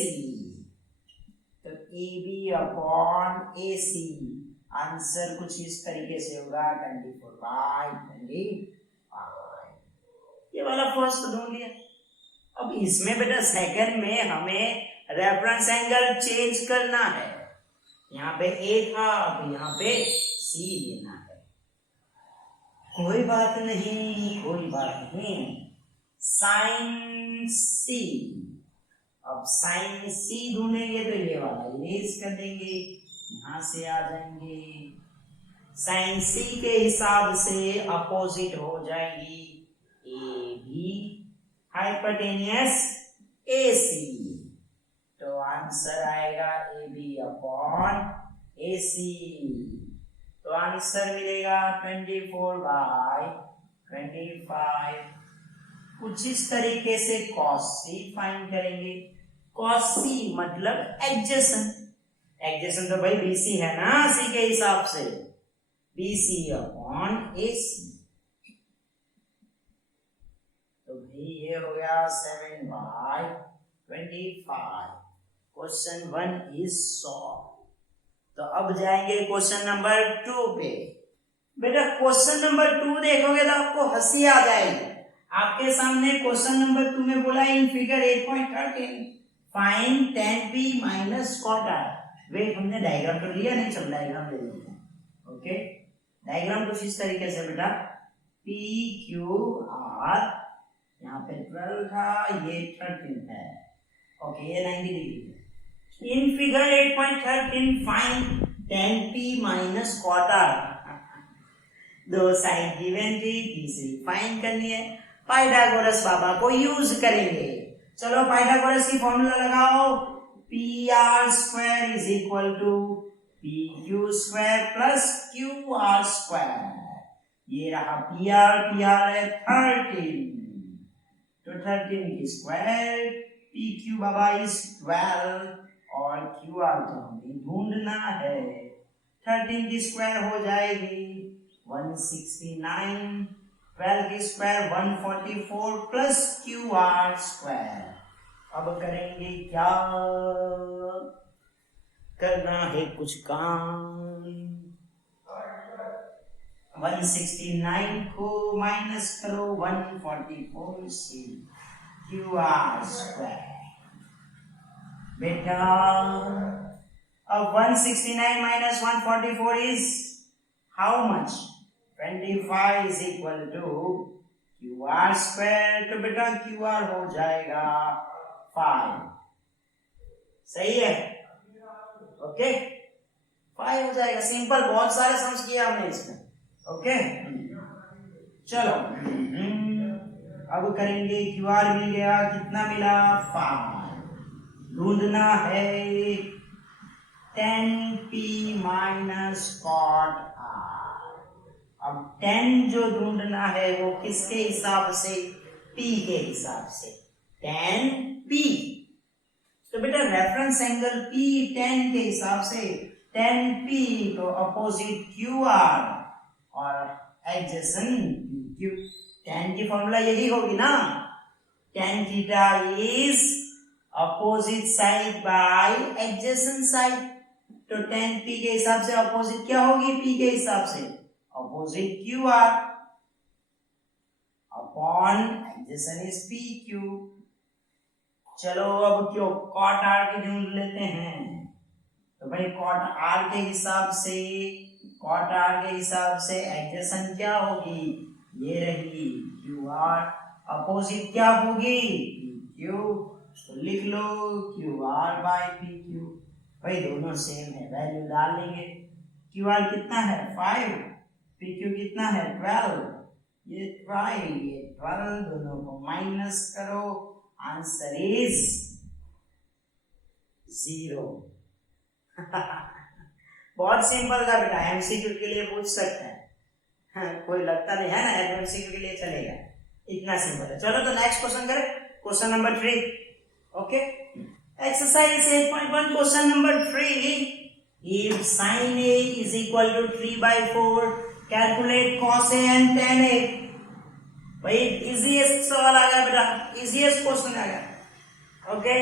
तो AB अपॉन AC, आंसर कुछ इस तरीके से होगा 24/25। ये वाला फर्स्ट ढूंढ लिया। अब इसमें बेटा सेकंड में हमें रेफरेंस एंगल चेंज करना है। यहाँ पे A था, अब यहाँ पे C लेना है। कोई बात नहीं, साइन C। अब साइन C ढूंढेंगे तो ये वाला इरेज कर देंगे, यहां से आ जाएंगे। साइन C के हिसाब से अपोजिट हो जाएगी AB, हाइपोटेन्यूस AC, तो आंसर आएगा AB अपॉन AC, तो आंसर मिलेगा 24/25। कुछ इस तरीके से cos C फाइंड करेंगे। cos C मतलब एडजेसेंट तो भाई BC है ना, C के हिसाब से, BC अपॉन AC, तो भाई ये हो गया 7/25। Question 1 is solve. तो अब जाएंगे क्वेश्चन नंबर 2 पे। बेटा क्वेश्चन नंबर 2 देखोगे तो आपको हंसी आ जाएगी। आपके सामने क्वेश्चन नंबर 2 में बोला in figure 8.13 find tan P minus cot R। Wait, हमने डायग्राम तो लिया नहीं, चल डायग्राम ले लेते हैं। ओके, डायग्राम कुछ इस तरीके से बेटा, PQR, यहाँ पे 12 था, ये 13 है। ओके, ये 90 डिग्री है। इन figure 8.13 find tan P minus cot R। दो साइड गिवन थी, तीसरी फाइंड करनी है। पाइथागोरस बाबा को यूज करेंगे। चलो पाइथागोरस की फॉर्मूला लगाओ, PR square is equal to PQ square plus QR square. ये रहा PR है 13, तो 13 की स्क्वायर, PQ बाबा इज 12 और QR तो हमें ढूंढना है। 13 की स्क्वायर हो जाएगी 169, 12 की स्क्वायर 144 प्लस QR स्क्वायर। अब करेंगे क्या? करना है कुछ काम। 169 को माइनस करो 144 से, QR स्क्वायर। बेटा अब 169 minus 144 is how much? 25 is equal to QR square, तो बेटा QR हो जाएगा 5। सही है? ओके, 5 हो जाएगा। सिंपल, बहुत सारे सम्स किया हमने इसमें। ओके, चलो अब करेंगे क्यू आर मिल गया, कितना मिला 5। ढूंढना है 10p माइनस कॉट आर। अब 10 जो ढूंढना है वो किसके हिसाब से, p के हिसाब से, 10p। तो बेटा रेफरेंस एंगल p 10 के हिसाब से 10p, तो अपोजिट QR और एडजेसेंट PQ। tan की फॉर्मूला यही होगी ना, tan theta is opposite side by adjacent side. तो tan p के हिसाब से अपोजिट क्या होगी, p के हिसाब से opposite QR upon adjacent is PQ। चलो अब क्यों कॉट आर की ढूंढ लेते हैं। तो भाई कॉट आर के हिसाब से एडजेसेंट क्या होगी, ये रही क्यू आर, अपोजिट क्या होगी PQ। तो लिख लो क्यू आर बाई PQ। भाई दोनों सेम है, वैल्यू डाल लेंगे। क्यू आर कितना है 5, PQ कितना है 12, ये 12, दोनों को माइनस करो, आंसर इज 0। बहुत सिंपल था बेटा, एमसीक्यू के लिए पूछ सकते हैं। कोई लगता नहीं है ना, एमसीक्यू के लिए चलेगा, इतना सिंपल है। चलो तो नेक्स्ट क्वेश्चन करें, question number 3। Okay, exercise 8.1 question number 3। If sin A is equal to 3/4, calculate cos A and tan A। भाई इजीएस्ट सवाल आ गया बेटा, इजीएस्ट क्वेश्चन आ गया। Okay,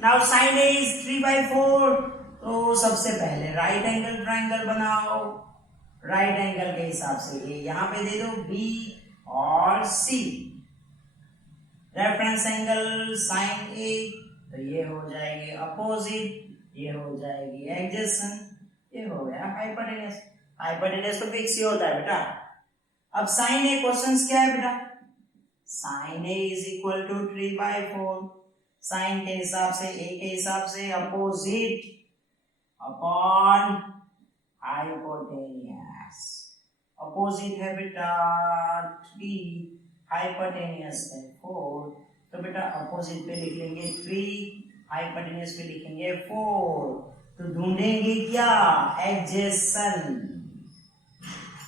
now sin A is 3/4, तो सबसे पहले राइट एंगल ट्रायंगल बनाओ। राइट एंगल के हिसाब से ये यहाँ पे दे दो B और C। Reference angle sin A, तो ये हो जाएगी अपोजिट, ये हो जाएगी एडजेसेंट, ये हो गया हाइपोटेन्यूज। हाइपोटेन्यूज तो फिक्स ही होता है बेटा। अब sin A क्वेश्चंस क्या है बेटा, sin A is equal to 3/4। sin के हिसाब से A के हिसाब से अपोजिट अपॉन हाइपोटेन्यूज। अपोजिट है बेटा 3, हाइपोटेन्यूज है 4, तो बेटा अपोजिट पे लिख लेंगे 3, हाइपोटेन्यूज पे लिखेंगे 4। तो ढूंढेंगे क्या, एडजेसेंट।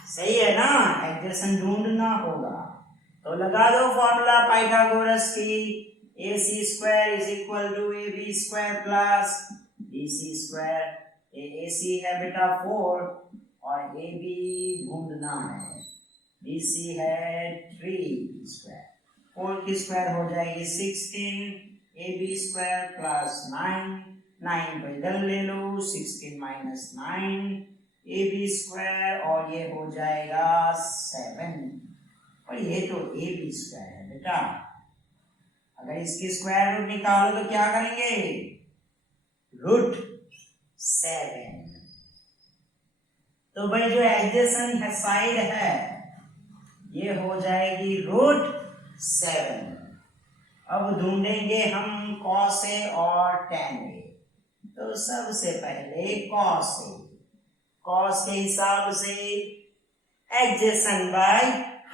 सही है ना, एडजेसेंट ढूंढना होगा। तो लगा दो फॉर्मूला पाइथागोरस की, AC square is equal to AB square plus BC square. AC है बेटा 4 और AB ढूंढना है, BC है 3 स्क्वायर। 4 की स्क्वायर हो जाएगी 16, AB स्क्वायर प्लस 9 को इधर ले लो, 16 माइनस 9 AB स्क्वायर, और ये हो जाएगा 7। और ये तो AB स्क्वायर है बेटा, अगर इसकी स्क्वायर रूट निकालो तो क्या करेंगे, √7। तो भाई जो एडजेसेंट साइड है ये हो जाएगी √7। अब ढूंढेंगे हम cos A और tan A। तो सबसे पहले cos A, cos के हिसाब से adjacent by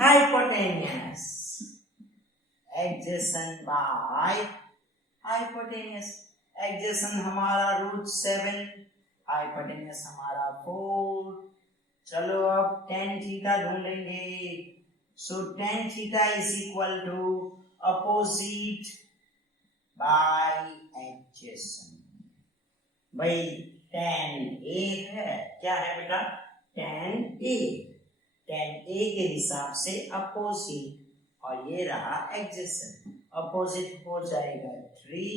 hypotenuse, adjacent by hypotenuse. Adjacent हमारा √7, हाइपोटेन्यूज हमारा 4। चलो अब tan थीटा ढूंढेंगे। So tan theta is equal to opposite by adjacent. भाई tan A है, क्या है बेटा, tan A। tan A के हिसाब से अपोजिट, और ये रहा एडजेसेंट। अपोजिट हो जाएगा 3,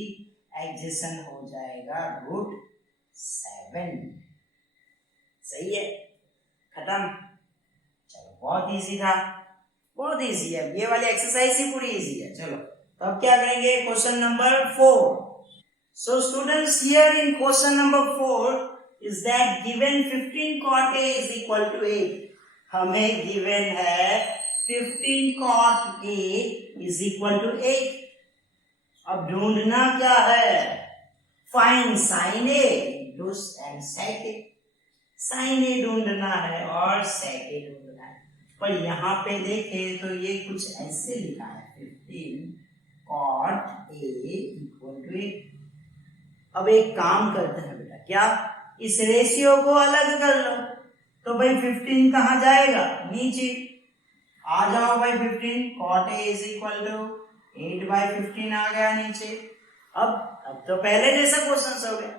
एडजेसेंट हो जाएगा √7। सही है, खत्म। चलो बहुत इजी था, बहुत इजी है, ये वाली एक्सरसाइज ही पूरी इजी है। चलो तो अब क्या करेंगे, question number 4। So students, here in question number 4 is that given 15 cot A is equal to 8। हमें गिवन है 15 cot A is equal to 8। अब ढूंढना क्या है, find sin A and sec A। sin A ढूंढना है और sec A ढूंढना है। पर यहाँ पे देखे तो ये कुछ ऐसे लिखा है 15 cot A इक्वल टू 8। अब एक काम करते हैं बेटा, क्या इस रेशियो को अलग कर लो। तो भाई 15 कहाँ जाएगा, नीचे आ जाओ भाई। 15 cot A is equal to 8/15 आ गया नीचे। अब तो पहले जैसा क्वेश्चन हो गया,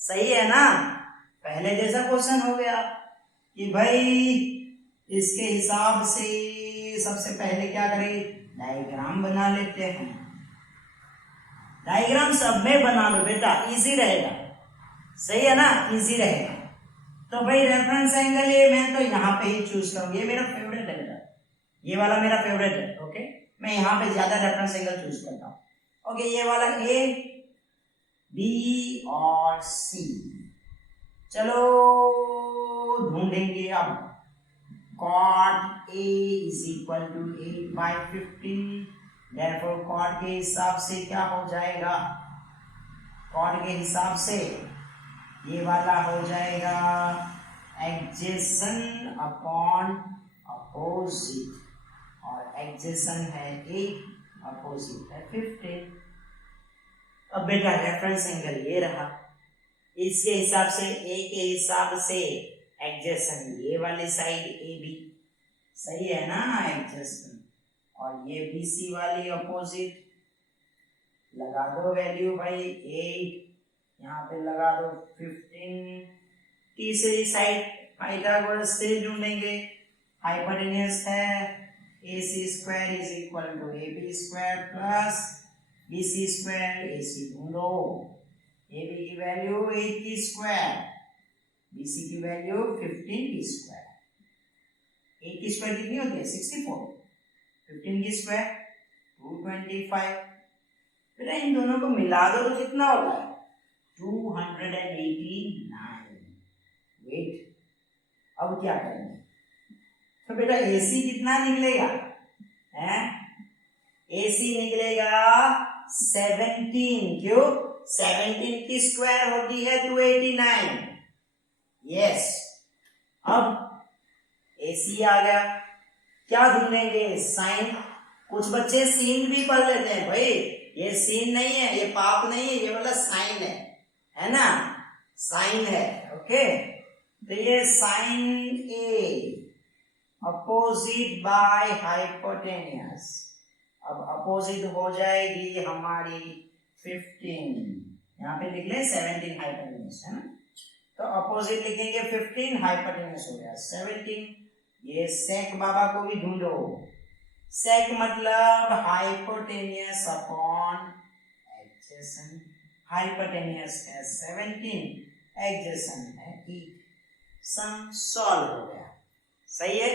सही है ना, पहले जैसा क्वेश्चन हो गया कि भाई इसके हिसाब से सबसे पहले क्या करें, डायग्राम बना लेते हैं। डायग्राम सब में बना लो बेटा, इजी रहेगा, सही है ना, इजी रहेगा। तो भाई रेफरेंस एंगल ये मैं तो यहाँ पे ही चूज करूंगा, ये मेरा फेवरेट है बेटा, ये वाला मेरा फेवरेट है। ओके, मैं यहाँ पे ज्यादा रेफरेंस एंगल चूज करता हूँ। ओके, ये वाला ए, बी और सी। चलो ढूंढेंगे अब। cot A is equal to 8/15, therefore cot के हिसाब से क्या हो जाएगा, cot के हिसाब से ये वाला हो जाएगा एडजेसेंट अपॉन अपोजिट, और एडजेसेंट है 8, अपोजिट है 15। अब बेटा रेफरेंस एंगल ये रहा, इसके हिसाब से ए के हिसाब से एडजेसेंट ये वाली साइड ए बी, सही है ना, एडजेसेंट, और ये बी सी वाली अपोजिट। लगा दो वैल्यू भाई 8, यहाँ पे लगा दो 15। तीसरी साइड पाइथागोरस से ढूंढेंगे, हाइपोटेन्यूज है AC square is equal to AB square plus BC square. AC ढूंढो, AB की वैल्यू 8 की स्क्वायर, BC की वैल्यू 15 की स्क्वायर। 8 की स्क्वायर कितनी होती है 64, 15 की स्क्वायर 225। बेटा इन दोनों को मिला दो तो कितना होगा 289। वेट, अब क्या करेंगे, तो बेटा AC कितना निकलेगा, है AC निकलेगा 17। क्यों, 17 की स्क्वायर होती है 289। यस, अब AC आ गया, क्या ढूंढेंगे, साइन। कुछ बच्चे सीन भी पढ़ लेते हैं भाई, ये सीन नहीं है, ये पाप नहीं है, ये वाला साइन है ना, साइन है। ओके, तो ये sine A opposite by hypotenuse. अब अपोजिट हो जाएगी हमारी 15, यहाँ पे लिख ले 17 हाइपोटेन्यूस है ना, तो अपोजिट लिखेंगे 15, हाइपोटेन्यूस हो गया 17। ये सेक बाबा को भी ढूंढो, सेक मतलब हाइपोटेन्यूस अपॉन एडजेसेंट। हाइपोटेन्यूस है 17, एडजेसेंट है 8। सम सॉल्व हो गया, सही है।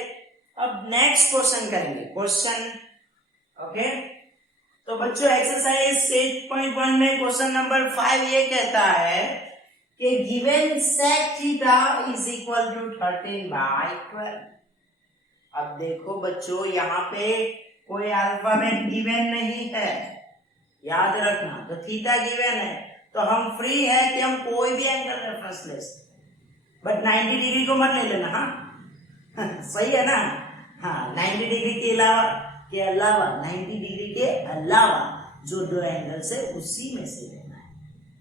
अब नेक्स्ट क्वेश्चन करेंगे, क्वेश्चन। ओके, तो बच्चों एक्सरसाइज 8.1 में क्वेश्चन नंबर 5 ये कहता है कि given sec theta is equal to 13/12। अब देखो बच्चों, यहाँ पे कोई अल्फाबेट गिवन नहीं है, याद रखना। तो थीटा गिवन है तो हम फ्री है कि हम कोई भी एंगल रेफरेंस ले सकते हैं, बट 90 डिग्री को मत ले लेना। हाँ सही है ना, हाँ 90 डिग्री के अलावा 90 डिग्री के अलावा जो दो एंगल्स है उसी में से लेना है।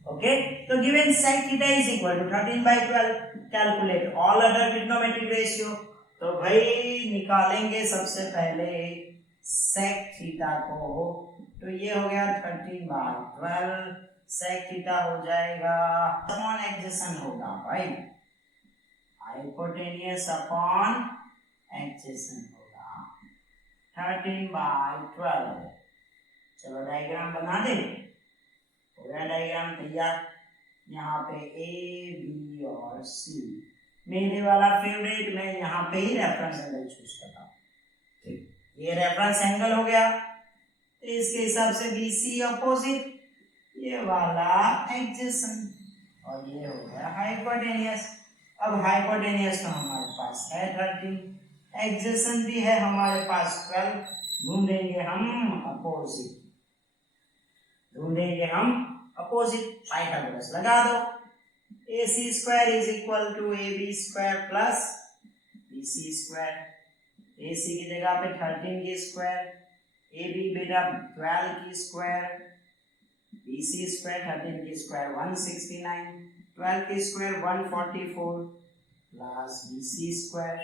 ओके, तो given sec theta is equal to 13/12, calculate all other trigonometric ratio. तो भाई निकालेंगे सबसे पहले sec थीटा को, तो ये हो गया 13/12, sec थीटा हो जाएगा अपॉन एडजेसेंट होगा भाई, हाइपोटेन्यूस अपॉन एडजेसेंट होगा 13/12। चलो डायग्राम बना दे, हो गया डायग्राम तैयार। यहाँ पे A, B और C, मेरे वाला फेवरेट, मैं यहाँ पे ही रेफरेंस एंगल चूज करता हूँ। ठीक, ये रेफरेंस एंगल हो गया, तो इसके हिसाब से BC अपोजिट, ये वाला एडजेसेंट, और ये हो गया हाइपोटेन्यूस। अब हाइपोटेन्यूस तो हमारे पास है 13, एडजेसेंट भी है हमारे पास 12, ढूंढेंगे हम अपोजिट, ढूंढेंगे हम अपोजिट। पाइथागोरस लगा दो, AC square is equal to AB square plus BC square. AC की जगह पे 13 की स्क्वायर, ए बी बेटा 12 की स्क्वायर, बी सी स्क्वायर 13 की स्क्वायर 169, 12 की square 144 plus B C square.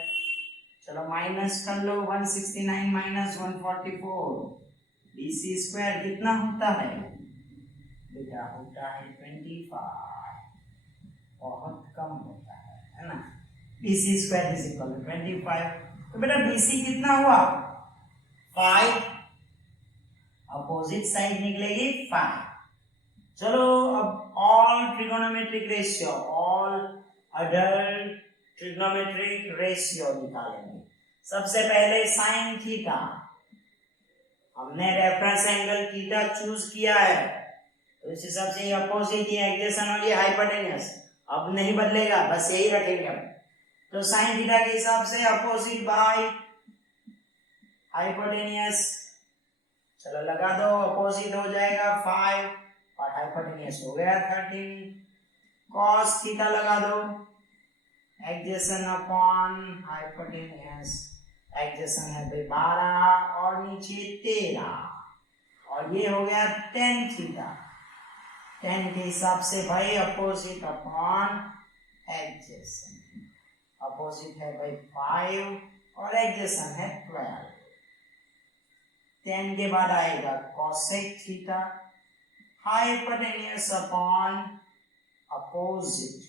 चलो माइनस कर लो, 169 माइनस 144, बी सी स्क्वायर कितना होता है बेटा? होता है 25, बहुत कम होता है ना। B C square is equal to 25। तो बेटा बी सी कितना हुआ? 5, अपोजिट साइड निकलेगी 5। चलो अब all trigonometric ratio, all adult trigonometric ratio निकालेंगे। सबसे पहले साइन थीटा, हमने रेफरेंस एंगल थीटा चूज किया है, तो इस हिसाब से अपोजिट, ये एडजेसेंट और ये हाइपोटेन्यूस अब नहीं बदलेगा, बस यही रखेंगे हम। तो साइन थीटा के हिसाब से अपोजिट बाय हाइपोटेन्यूस, चलो लगा दो, अपोजिट हो जाएगा 5 और हाइपोटेन्यूस हो गया 13। कॉस थीटा लगा दो, एडजेसेंट अपॉन हाइपोटेन्यूस, एडजेसेंट है भाई 12 और नीचे 13 और ये हो गया tan थीटा। tan के हिसाब से भाई अपोजिट अपॉन एडजेसेंट, अपोजिट है भाई 5 और एडजेसेंट है 12। tan के बाद आएगा cosec theta, hypotenuse upon opposite,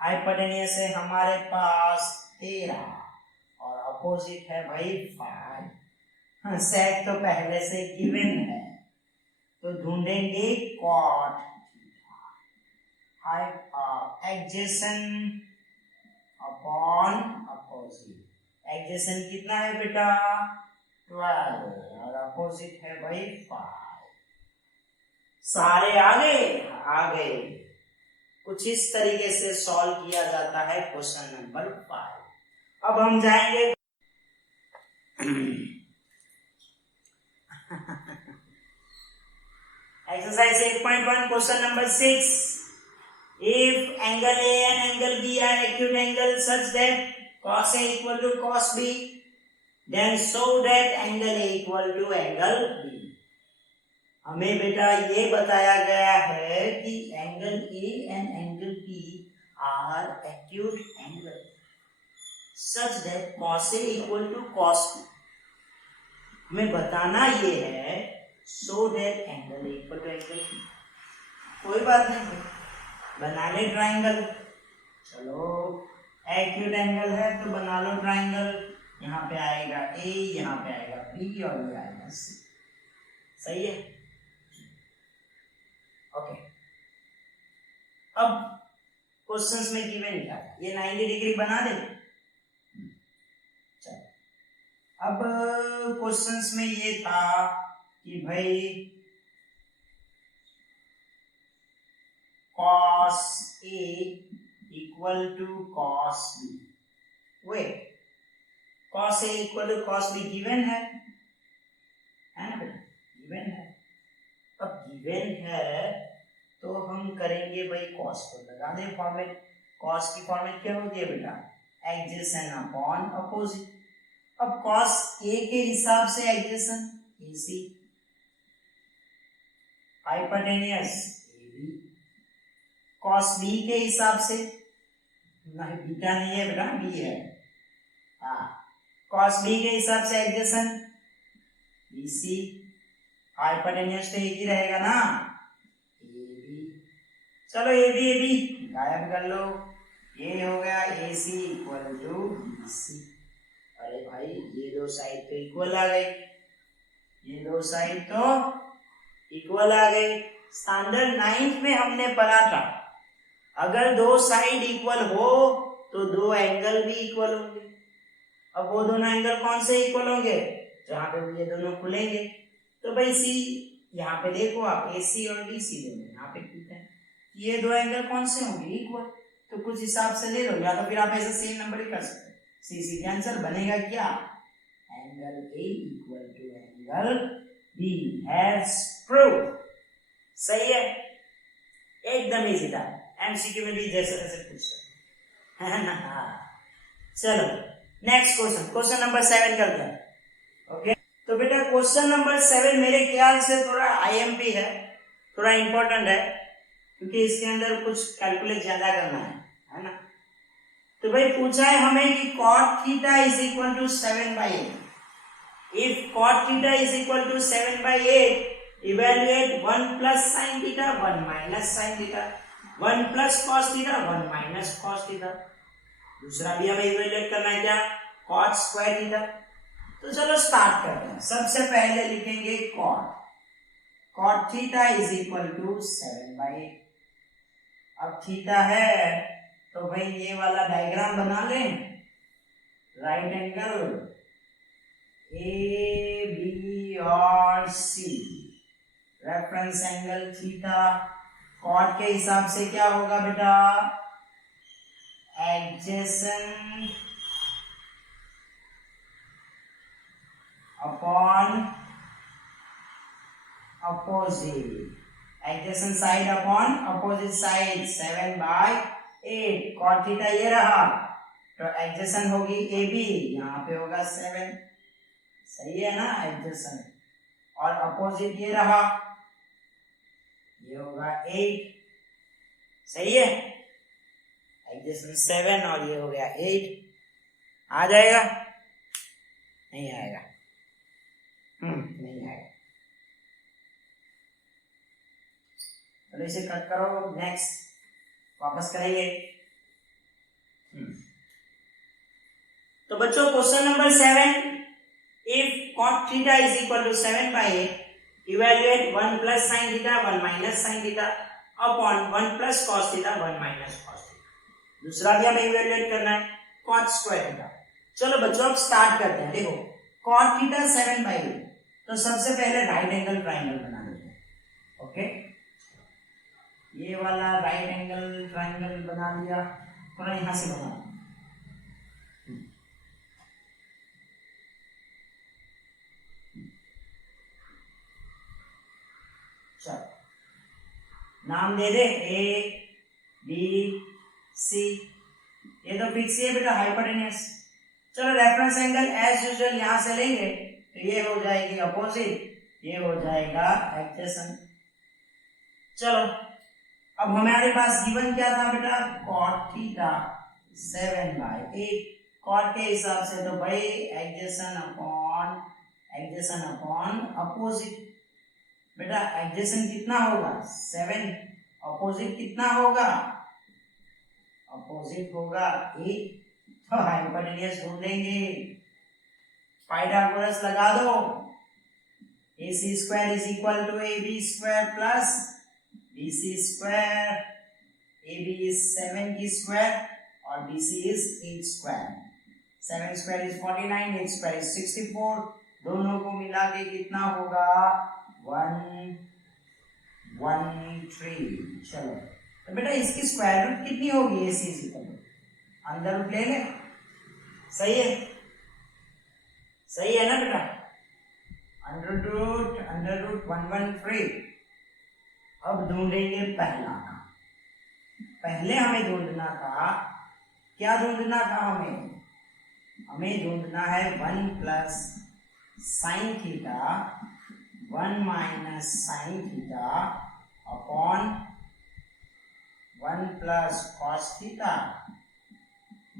hypotenuse है हमारे पास 13 और अपोजिट है भाई 5। हाँ, सेक तो पहले से गिवन है, तो ढूंढेंगे cot theta, adjacent upon opposite. Adjacent कितना है बेटा? 12 और अपोजिट है भाई 5। सारे आ गए? आ गए। कुछ इस तरीके से सॉल्व किया जाता है क्वेश्चन नंबर 5। अब हम जाएंगे exercise 8.1 question number 6। If angle A and angle B are acute angle such that cos A equal to cos B, then show that angle A equal to angle B। हमें बेटा ये बताया गया है कि angle A and angle B are acute angle such that cos A equal to cos B। हमें बताना ये है so that angle A equal to angle B। कोई बात नहीं, बना ले ट्राइंगल। चलो एक्यूट एंगल है तो बना लो ट्राइंगल। यहाँ पे आएगा A, यहाँ पे आएगा B और ये आएगा C। सही है? ओके। अब क्वेश्चंस में गिवन क्या है, ये 90 डिग्री बना दे। चलो अब क्वेश्चंस में ये था कि भाई cos A equal to cos B। Wait, cos A equal to cos B given है ना बेटा? गिवन है। अब गिवन है तो हम करेंगे भाई cos को लगा दे फॉर्मेट। cos की फॉर्मेट क्या होती है बेटा? Adjacent upon opposite. अब cos A के हिसाब से adjacent AC, hypotenuse AB, cos B के हिसाब से नहीं, बीटा नहीं है बेटा, B है। हाँ, cos B के हिसाब से एडजेसेंट BC, हाइपोटेन्यूस तो एक ही रहेगा ना, AB। चलो AB गायब कर लो, ये हो गया AC इक्वल टू BC। अरे भाई ये दो साइड तो इक्वल आ गई, ये दो साइड तो इक्वल आ गई। स्टैंडर्ड 9th में हमने पढ़ा था अगर दो साइड इक्वल हो तो दो एंगल भी इक्वल होंगे। अब वो दोनों एंगल कौन से इक्वल होंगे? जहां पे ये दोनों खुलेंगे। तो भाई सी, यहाँ पे देखो आप AC और BC दोनों यहाँ पे खुलते हैं, ये दो एंगल कौन से होंगे? इक्वल। तो कुछ हिसाब से ले लो, या तो फिर आप ऐसे सेम नंबर ही कर सकते हैं। CC कैंसिल, बनेगा क्या? Angle A equal to angle B has proved. सही है, एकदम इजी था। MCQ में भी जैसे तैसे पूछ सकते हैं, है ना? चलो नेक्स्ट क्वेश्चन, क्वेश्चन नंबर 7 करते हैं। ओके, तो बेटा क्वेश्चन नंबर 7 मेरे ख्याल से थोड़ा आईएमपी है, थोड़ा इंपॉर्टेंट है, क्योंकि इसके अंदर कुछ कैलकुलेट ज्यादा करना है ना। तो भाई पूछा है हमें कि cot theta is equal to 7/8। If cot theta is equal to 7/8, evaluate 1 plus sine theta 1 minus sine theta, 1 plus cos theta 1 minus cos theta. दूसरा भी हमें इवेल्युएट करना है क्या, cot स्क्वायर थीटा। तो चलो स्टार्ट करते हैं। सबसे पहले लिखेंगे cot theta is equal to 7/8। अब थीटा है तो भाई ये वाला डायग्राम बना लें, राइट एंगल ए बी और C, reference angle theta. Cot के हिसाब से क्या होगा बेटा, adjacent upon opposite, adjacent side upon opposite side, 7/8। Cot theta ये रहा, तो एडजेसेंट होगी ए बी, यहाँ पे होगा 7, सही है ना, एडजेसेंट। और अपोजिट ये रहा, ये होगा 8, सही है, एडजेसेंट 7 और ये हो गया 8। आ जाएगा, नहीं आएगा, नहीं आएगा। चलो इसे कट करो, नेक्स्ट वापस करेंगे। तो बच्चों question number 7, if cot theta is equal to 7/8, evaluate 1 plus sine theta 1 minus sine theta upon 1 plus cos theta 1 minus cos theta. दूसरा भी हमें इवेल्युएट करना है, cot स्क्वायर थीटा। चलो बच्चों अब स्टार्ट करते हैं। देखो cot थीटा 7/8, तो सबसे पहले राइट एंगल ट्राइंगल बना लेते हैं। ओके, ये वाला राइट एंगल ट्राइंगल बना लिया, थोड़ा यहां से बना। चलो नाम दे दे ए बी सी, ये तो फिक्स है बेटा, हाइपोटेन्यूस। चलो रेफरेंस एंगल एज यूजुअल यहां से लेंगे, तो ये हो जाएगी अपोजिट, ये हो जाएगा एडजेसेंट। चलो अब हमारे पास गिवन क्या था बेटा, cot थीटा 7/8। cot के हिसाब से तो भाई एडजेसेंट अपॉन अपोजिट। बेटा एडजेसेंट कितना होगा 7, अपोजिट कितना होगा, अपोजिट होगा 8। तो हाइपोटेन्यूस ढूंढेंगे, पाइथागोरस लगा दो, AC square is equal to AB square plus BC square. AB is 7 की स्क्वायर और BC is 8 square. 7 square is 49, 8 square is 64। दोनों को मिला के कितना होगा 113। चलो तो बेटा इसकी स्क्वायर रूट कितनी होगी, AC इज इक्वल टू अंदर रूट ले ले, सही है, सही है ना बेटा, अंडर रूट 113। अब ढूंढेंगे पहला, पहले हमें ढूंढना था, क्या ढूंढना था हमें ढूंढना है 1 plus sine theta 1 minus sine theta upon 1 plus cos theta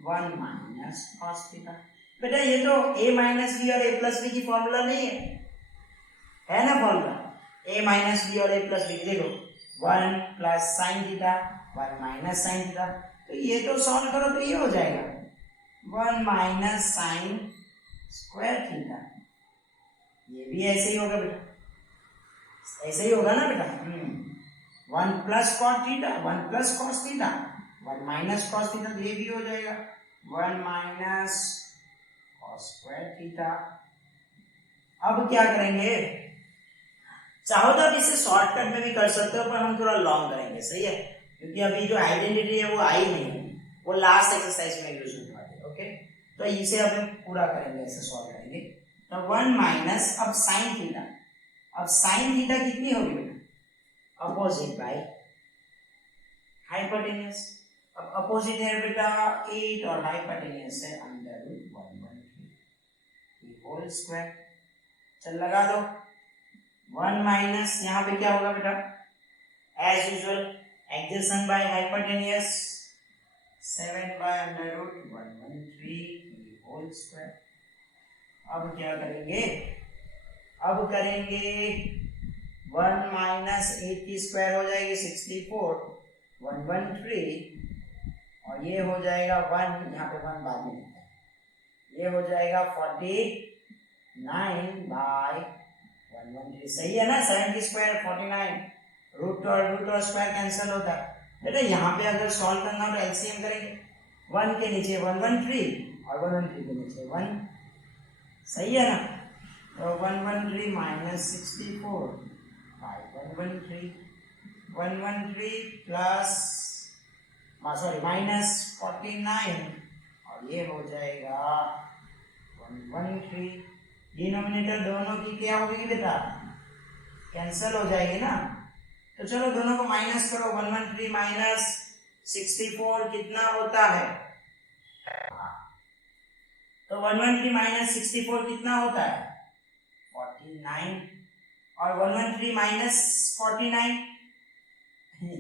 1 minus cos theta. बेटा ये तो a माइनस बी और a प्लस बी की फॉर्मूला नहीं है ना फॉर्मूला, a माइनस बी और a प्लस बी। देखो 1 plus sine theta 1 minus sine theta, तो ये तो सॉल्व करो तो ये हो जाएगा 1 माइनस साइन स्क्वायर थीटा। ये भी ऐसे ही होगा बेटा, ऐसे ही होगा ना बेटा। 1 plus cos theta 1 plus cos theta 1 minus cos theta, तो ये भी हो जाएगा 1 माइनस कॉस स्क्वायर थीटा। अब क्या करेंगे, चाहो तो आप इसे शॉर्टकट में भी कर सकते हो, पर हम थोड़ा लॉन्ग करेंगे, सही है, क्योंकि अभी जो आइडेंटिटी है वो आई नहीं है, वो लास्ट एक्सरसाइज में यूज होने वाली है। ओके, तो इसे अब हम पूरा करेंगे, ऐसे सॉल्व करेंगे। तो 1 माइनस अब साइन थीटा, अब साइन थीटा कितनी होगी बेटा, अपोजिट बाय हाइपोटेन्यूस। अब अपोजिट है बेटा 8 और हाइपोटेन्यूस है अंडर रूट 113 होल स्क्वायर। चल लगा दो। 1 माइनस यहाँ पे क्या होगा बेटा, as usual adjacent by hypotenuse 7/√113 whole square. अब क्या करेंगे, अब करेंगे 1 माइनस 8 की स्क्वायर हो जाएगी 64 113, और ये हो जाएगा 1, यहाँ पे 1 बाद में लिखते हैं, ये हो जाएगा 49/113। सही है ना, 7 की स्क्वायर 49, रूट और स्क्वायर कैंसिल होता है बेटा। यहाँ पे अगर सॉल्व करना हो तो एलसीएम करेंगे, 1 के नीचे 113 और 113 के नीचे 1, सही है ना। तो 113 minus 64 by 113 plus sorry minus 49, और ये हो जाएगा 113। डिनोमिनेटर दोनों की क्या होगी बेटा, कैंसिल हो जाएगी ना। तो चलो दोनों को माइनस करो, 113 माइनस 64 कितना होता है, तो 113 माइनस 64 कितना होता है 49, और 113 माइनस 49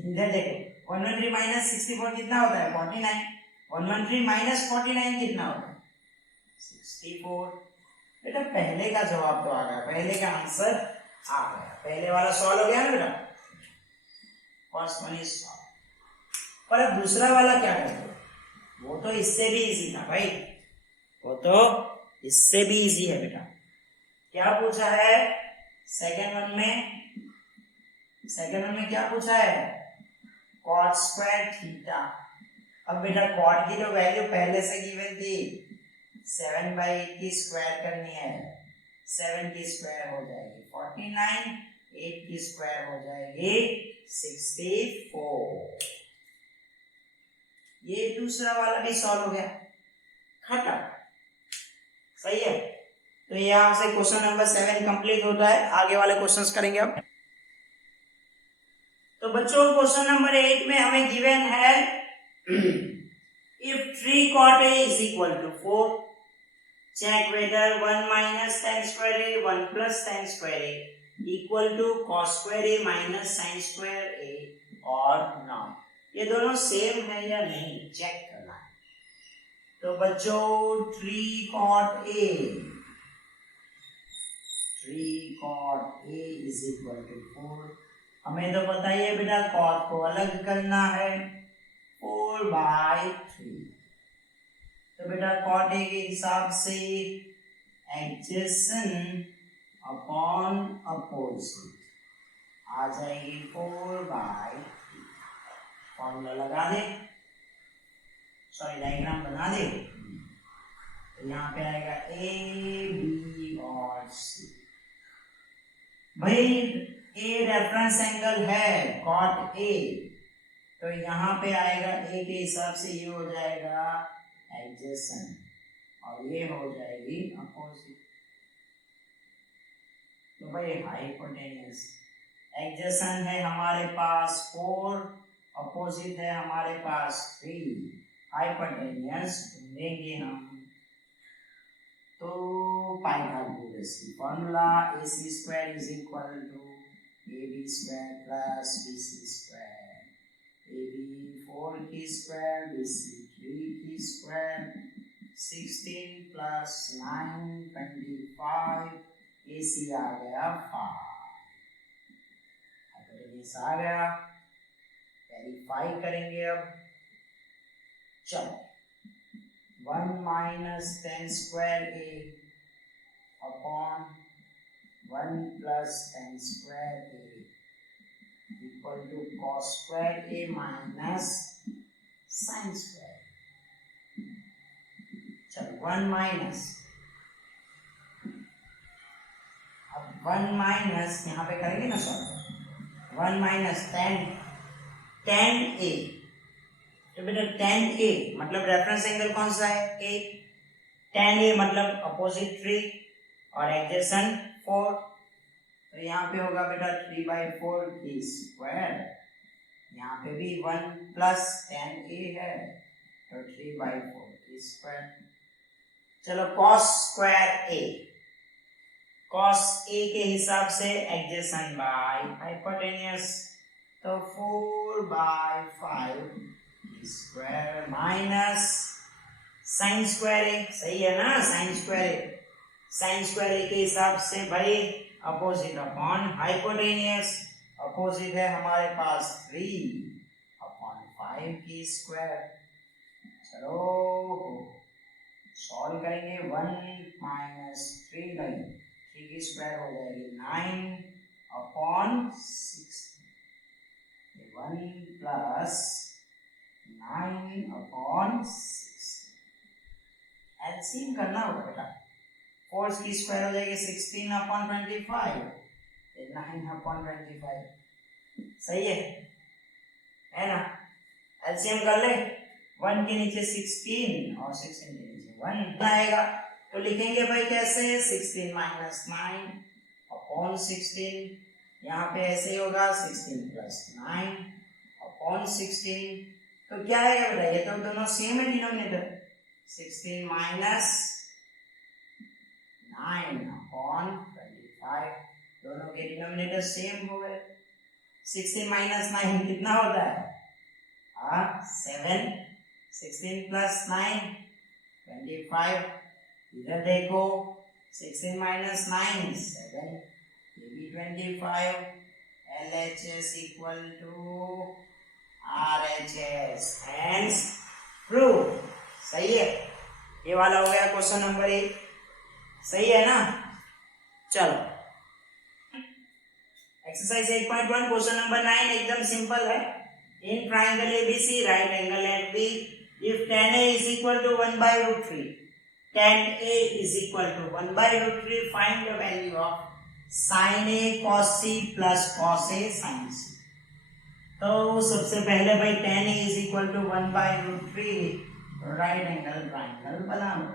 इधर देखो, 113 माइनस 64 कितना होता है 49, 113 माइनस 49 कितना होता है 64। बेटा पहले का जवाब तो आ गया, पहले का आंसर आ गया, पहले वाला सॉल्व हो गया ना बेटा, फर्स्ट वन इज सॉल्व। पर अब दूसरा वाला क्या करेंगे, वो तो इससे भी इजी था भाई, वो तो इससे भी इजी है बेटा। क्या पूछा है सेकेंड वन में क्या पूछा है, कॉट स्क्वायर थीटा। अब बेटा कॉट की तो वैल्यू पहले से गिवन थी, 7/8 की स्क्वायर करनी है, 7 की स्क्वायर हो जाएगी 49, 8 की स्क्वायर हो जाएगी 64। ये दूसरा वाला भी सॉल्व हो गया, खत्म, सही है। तो यहां से क्वेश्चन नंबर 7 कंप्लीट होता है, आगे वाले क्वेश्चंस करेंगे अब। तो बच्चों क्वेश्चन नंबर 8 में हमें गिवन है if 3 cot A is equal to 4, check whether 1 minus tan square A 1 plus tan square A equal to cos square A minus sin square A or not। ये दोनों same है या नहीं check करना है। तो बच्चों 3 cot A is equal to 4, हमें तो पता ही है बेटा cot को अलग करना है 4/3। तो बेटा cot A के हिसाब से एडजेसेंट अपॉन अपोजिट आ जाएगी 4/3। फॉर्मूला लगा दे, सॉरी डायग्राम बना दे। तो यहाँ पे आएगा ए बी और सी। भाई ए रेफरेंस एंगल है कॉट ए, तो यहाँ पे आएगा ए के हिसाब से ये हो जाएगा एडजेसेंट और ये हो जाएगी अपोजिट। तो भाई हाइपोटेन्यूस एडजेसेंट है हमारे पास 4, अपोजिट है हमारे पास 3, हाइपोटेन्यूस ढूंढेंगे हम। तो पाइथागोरस की formula AC square is equal to AB square plus BC square, AB 4 की स्क्वायर BC 3 की स्क्वायर, 16 प्लस 9 25, AC आ गया 5, हाइपोटेन्यूस आ गया, वेरीफाई करेंगे अब। चलो 1 minus tan square A upon 1 plus tan square A equal to cos square A minus sin square. चलो 1 minus, अब 1 minus यहाँ पे करेंगे ना सॉल्व, 1 माइनस tan A। तो बेटा tan A मतलब रेफरेंस एंगल कौन सा है A, tan A मतलब अपोजिट 3 और एडजेसेंट 4। तो यहाँ पे होगा बेटा 3/4 की स्क्वायर, यहाँ पे भी 1 प्लस tan A है तो 3/4 की स्क्वायर। चलो cos square A, cos A के हिसाब से एडजेसेंट बाय हाइपोटेन्यूस, तो 4/5 स्क्वायर माइनस साइन स्क्वायर ए, सही है ना, साइन स्क्वायर ए, साइन स्क्वायर ए के हिसाब से भाई अपोजिट अपॉन हाइपोटेन्यूस, अपोजिट है हमारे पास 3/5 की स्क्वायर। चलो सॉल्व करेंगे, 1 माइनस 3 नहीं, 3 की स्क्वायर हो जाएगी 9/6, 1 प्लस 9/6, एलसीएम करना होगा बेटा, 4 की स्क्वायर हो जाएगी 16/25, 9/25, सही है ना, एलसीएम कर ले, 1 के नीचे 16 और 16 के नीचे 1 आएगा, तो लिखेंगे भाई कैसे, 16 माइनस 9/16, यहाँ पे ऐसे ही होगा 16 प्लस 9/16, तो क्या आएगा बेटा, ये तो दोनों सेम है डिनोमिनेटर, 16 माइनस 9/25, दोनों के डिनोमिनेटर सेम हो गए। 16 माइनस 9 कितना होता है, 7, 16 प्लस 9 25, इधर देखो 16 माइनस 9 7, ये भी 25, LHS equal to RHS, hence prove, सही है, ये वाला हो गया क्वेश्चन नंबर 1, सही है ना। चलो एक्सरसाइज 8.1 क्वेश्चन नंबर 9 एकदम सिंपल है, in triangle ABC right angle at B if tan A is equal to 1/√3, tan A is equal to 1/√3, find the value of sin A cos C plus cos A sin C। तो सबसे पहले भाई tan A is equal to 1/√3 right angle triangle बना लो,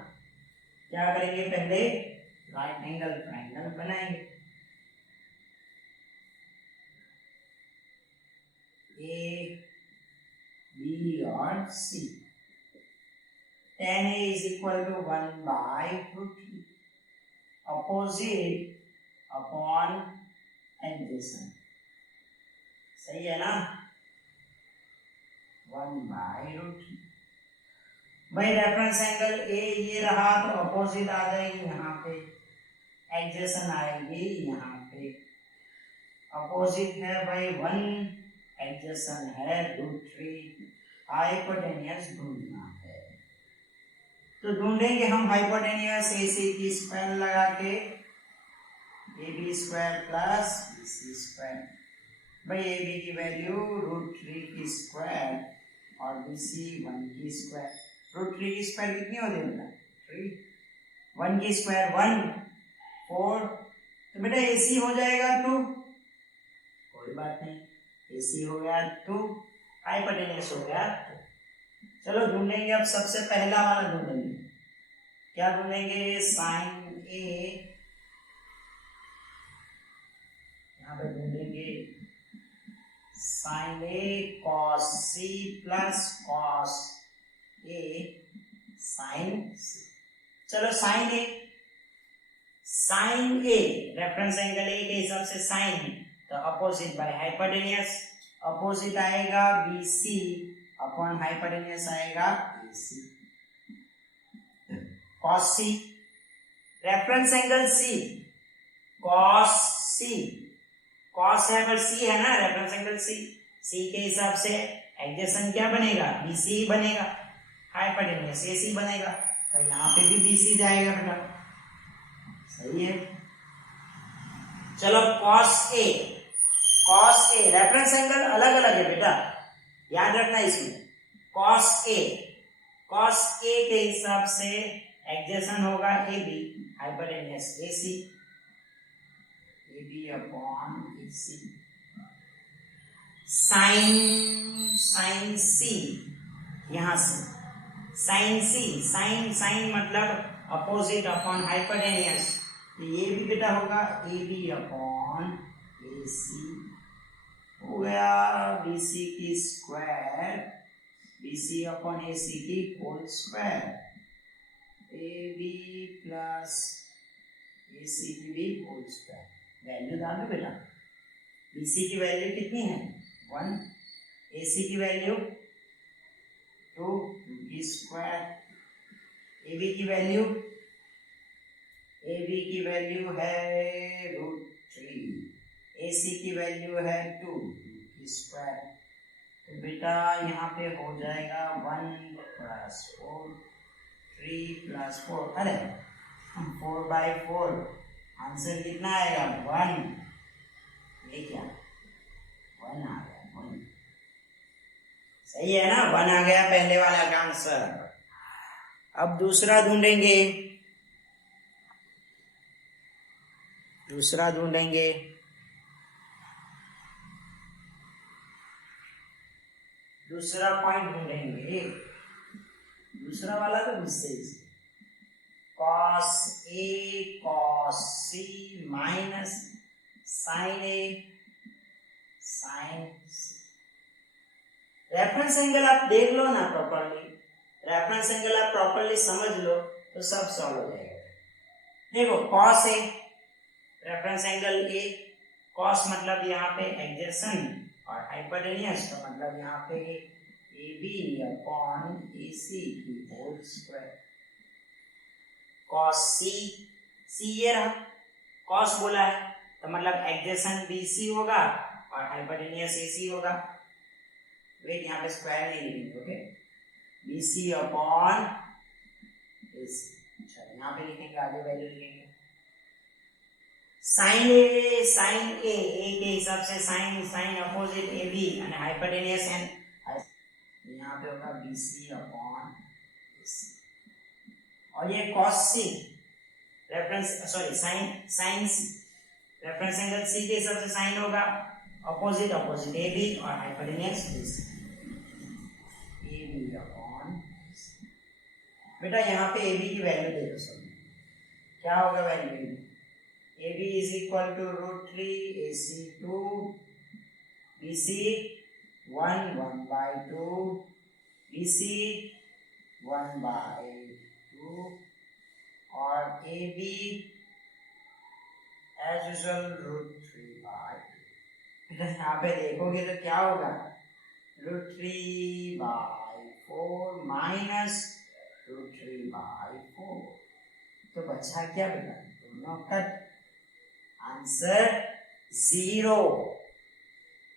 क्या करेंगे, पहले right angle triangle बनाएंगे, A B और C, tan A is equal to 1/√3, opposite upon adjacent, सही है ना, 1/√3, भाई रेफरेंस एंगल A ये रहा, तो अपोजिट आ जाएगी यहाँ पे, एडजेसेंट आएगी यहाँ पे, अपोजिट है भाई 1, एडजेसेंट है √3, हाइपोटेन्यूस ढूंढना है, तो ढूंढेंगे हम हाइपोटेन्यूस AC की स्क्वायर लगा के, AB square plus BC square, भाई AB की वैल्यू √3 की स्क्वायर और BC 1 की स्क्वायर, √3 की स्क्वायर कितनी होती है बेटा, 3, 1 की स्क्वायर 1, 4, तो बेटा AC हो जाएगा 2, कोई बात नहीं, AC हो गया 2, हाइपोटेन्यूस हो गया 2। चलो ढूंढेंगे अब सबसे पहला वाला ढूंढेंगे, क्या ढूंढेंगे, साइन A, यहाँ पे ढूंढेंगे sine A cos C plus cos A sine C। चलो sine A reference angle A के हिसाब से साइन, तो अपोजिट बाय हाइपोटेन्यूस, अपोजिट आएगा BC अपॉन हाइपोटेन्यूस आएगा AC, cos C, reference angle C, cos C, cos है पर C है ना, रेफरेंस एंगल C के हिसाब से एडजेसेंट क्या बनेगा, BC बनेगा, हाइपोटेन्यूस AC बनेगा, तो यहाँ पे भी BC जाएगा बेटा, सही है। चलो cos A रेफरेंस एंगल अलग अलग है बेटा, याद रखना इसमें, cos A के हिसाब से एडजेसेंट होगा AB, hypotenuse AC upon AC, sine C, यहां से साइन मतलब अपोजिट अपॉन हाइपोटेन्यूस, तो ये भी बेटा होगा AB अपॉन AC, हो गया BC की स्क्वायर, BC अपॉन AC की whole square, AB plus AC की भी होल स्क्वायर, वैल्यू डाल दो बेटा। BC की वैल्यू कितनी है 1, AC की वैल्यू 2 B स्क्वायर, AB की वैल्यू है √3, AC की वैल्यू है 2 B स्क्वायर। तो बेटा यहाँ पे हो जाएगा 1 + 4 3 + 4, अरे 4/4, आंसर कितना आएगा 1, ये क्या 1 आ गया 1, सही है ना, 1 आ गया पहले वाला का आंसर। अब दूसरा ढूंढेंगे, दूसरा पॉइंट ढूंढेंगे, दूसरा वाला तो मुझसे cos A cos C minus sin A sin C। Reference angle आप देख लो ना प्रॉपरली, रेफरेंस एंगल आप प्रॉपरली समझ लो तो सब सॉल्व हो जाएगा। देखो cos A, reference angle A, cos मतलब यहाँ पे एडजेसेंट और हाइपोटेन्यूस, तो मतलब यहाँ पे AB/AC की होल स्क्वायर। cos C ये रहा, cos बोला है तो मतलब एडजेसेंट BC होगा और हाइपोटेन्यूस AC होगा। वेट यहाँ पे स्क्वायर नहीं लिखेंगे, ओके, BC/AC। अच्छा यहाँ पे लिखेंगे, आगे वैल्यू लिखेंगे sin A के हिसाब से sin अपोजिट AB और हाइपोटेन्यूस एंड यहाँ पे होगा BC/AC। और ये cos C sin C, reference angle C के हिसाब से sin होगा अपोजिट AB और हाइपोटेन्यूस BC। बेटा यहाँ पे AB की वैल्यू देखो सब, क्या होगा value, AB = √3, AC 2, BC 1/2, BC 1/2 और AB एज यूजुअल √3/2। यहाँ पे देखोगे तो क्या होगा √3/4 माइनस √3/4, तो बचा क्या बेटा, दोनों कट, आंसर 0।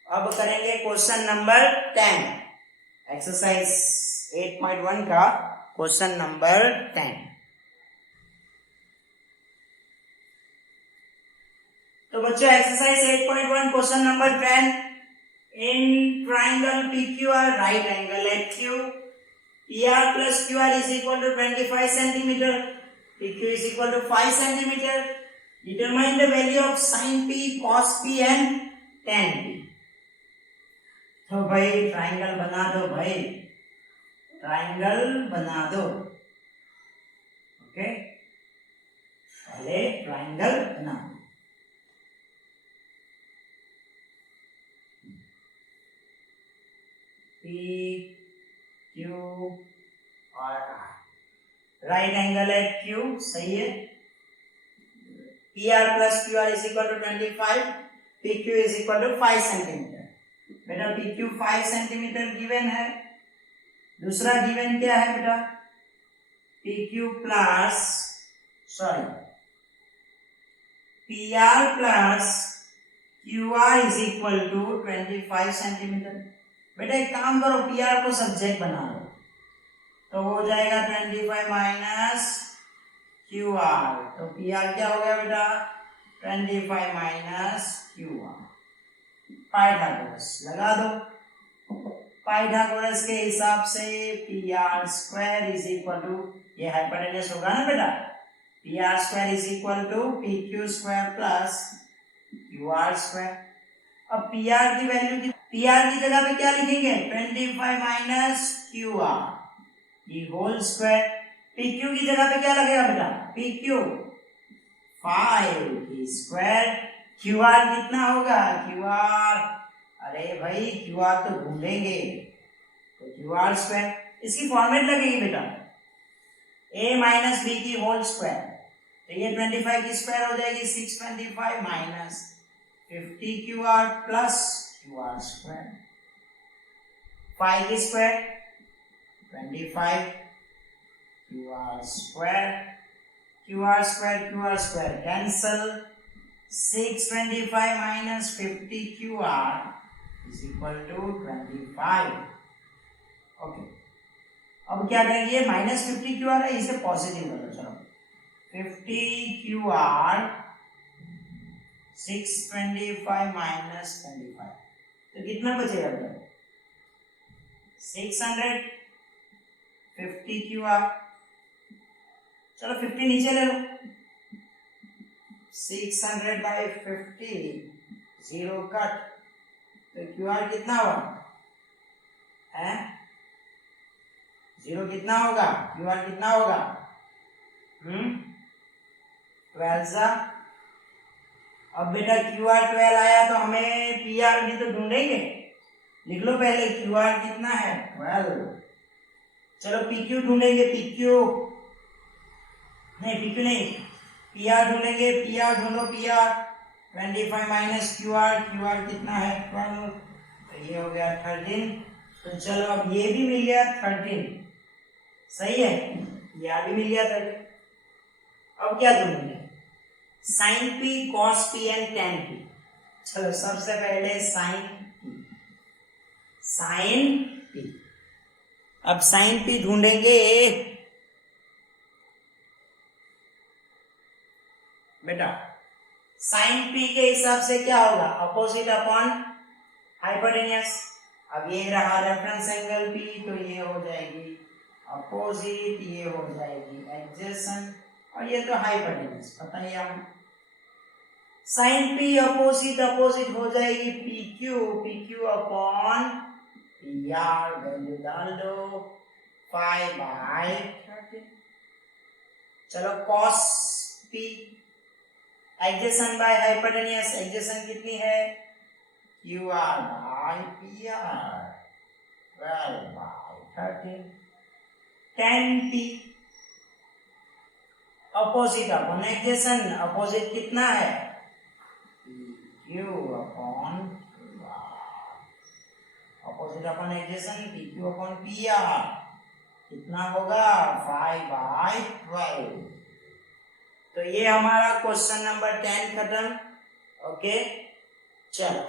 अब करेंगे क्वेश्चन नंबर 10, एक्सरसाइज 8.1 का क्वेश्चन नंबर 10। तो बच्चों exercise 8.1 question number 10, in triangle PQR right angle at Q, PR plus QR is equal to 25 centimeter, PQ is equal to 5 centimeter. Determine the value of sin P, cos P and tan P. तो भाई triangle बना दो, भाई triangle बना दो, okay, पहले triangle बना दो। P Q और R, right angle at Q, सही है, PR plus QR is equal to 25, PQ is equal to 5 centimetre. बेटा PQ 5 सेंटीमीटर गिवन है, दूसरा गिवन क्या है बेटा, PR plus QR is equal to 25 centimetre. बेटा एक काम करो, PR को सब्जेक्ट बना लो, तो हो जाएगा 25 माइनस QR, तो PR क्या हो गया बेटा 25 माइनस QR। पाइथागोरस लगा दो, पाइथागोरस के हिसाब से PR² इज इक्वल टू, ये हाइपोटेन्यूस होगा ना बेटा, PR² is equal to PQ² plus QR²। अब PR की वैल्यू, PR की जगह पे क्या लिखेंगे 25 माइनस QR ये होल स्क्वायर, PQ की जगह पे क्या लगेगा बेटा PQ 5 की स्क्वायर, QR कितना होगा QR, अरे भाई QR तो ढूंढेंगे, तो QR², इसकी फॉर्मेट लगेगी बेटा A माइनस B की होल स्क्वायर, तो ये 25 की स्क्वायर हो जाएगी 625 minus 50 QR plus QR square, 5 की square 25 QR square, QR square QR square cancel, 625 minus 50 QR is equal to 25। Okay, अब क्या करेंगे, माइनस 50 QR है, इसे पॉजिटिव कर लो। चलो 50 QR 625 माइनस 25, तो कितना बचेगा फिर 650 QR। चलो 50 नीचे ले लो, 600 बाई 50, 0 कट, तो QR कितना हुआ है, 0 कितना होगा, QR कितना होगा 12 सा। अब बेटा QR 12 आया तो हमें PR भी तो ढूंढेंगे, लिख लो पहले QR कितना है 12। चलो PQ ढूंढेंगे, PQ नहीं PR ढूंढेंगे, PR ढूंढो, PR 25 माइनस QR कितना है 12, तो ये हो गया 13। तो चलो अब ये भी मिल गया 13, सही है, ये भी मिल गया 13। अब क्या ढूंढेंगे, sine P, cos P and tan P। चलो सबसे पहले साइन P। अब साइन P ढूंढेंगे बेटा, साइन P के हिसाब से क्या होगा, अपोजिट अपॉन हाइपोटेन्यूस। अब ये रहा रेफरेंस एंगल P, तो ये हो जाएगी अपोजिट, ये हो जाएगी एडजेसेंट, और ये तो हाइपोटेन्यूस पता ही हम। साइन P अपोजिट हो जाएगी PQ अपॉन PR, वैल्यू डाल दो 5/13। चलो cos P adjacent by hypotenuse, adjacent कितनी है QR by PR, 12/13। tan P opposite upon adjacent, opposite कितना है PQ upon opposite upon adjacent PQ upon PR कितना होगा 5/12। तो ये हमारा क्वेश्चन नंबर 10 खत्म। ओके चलो।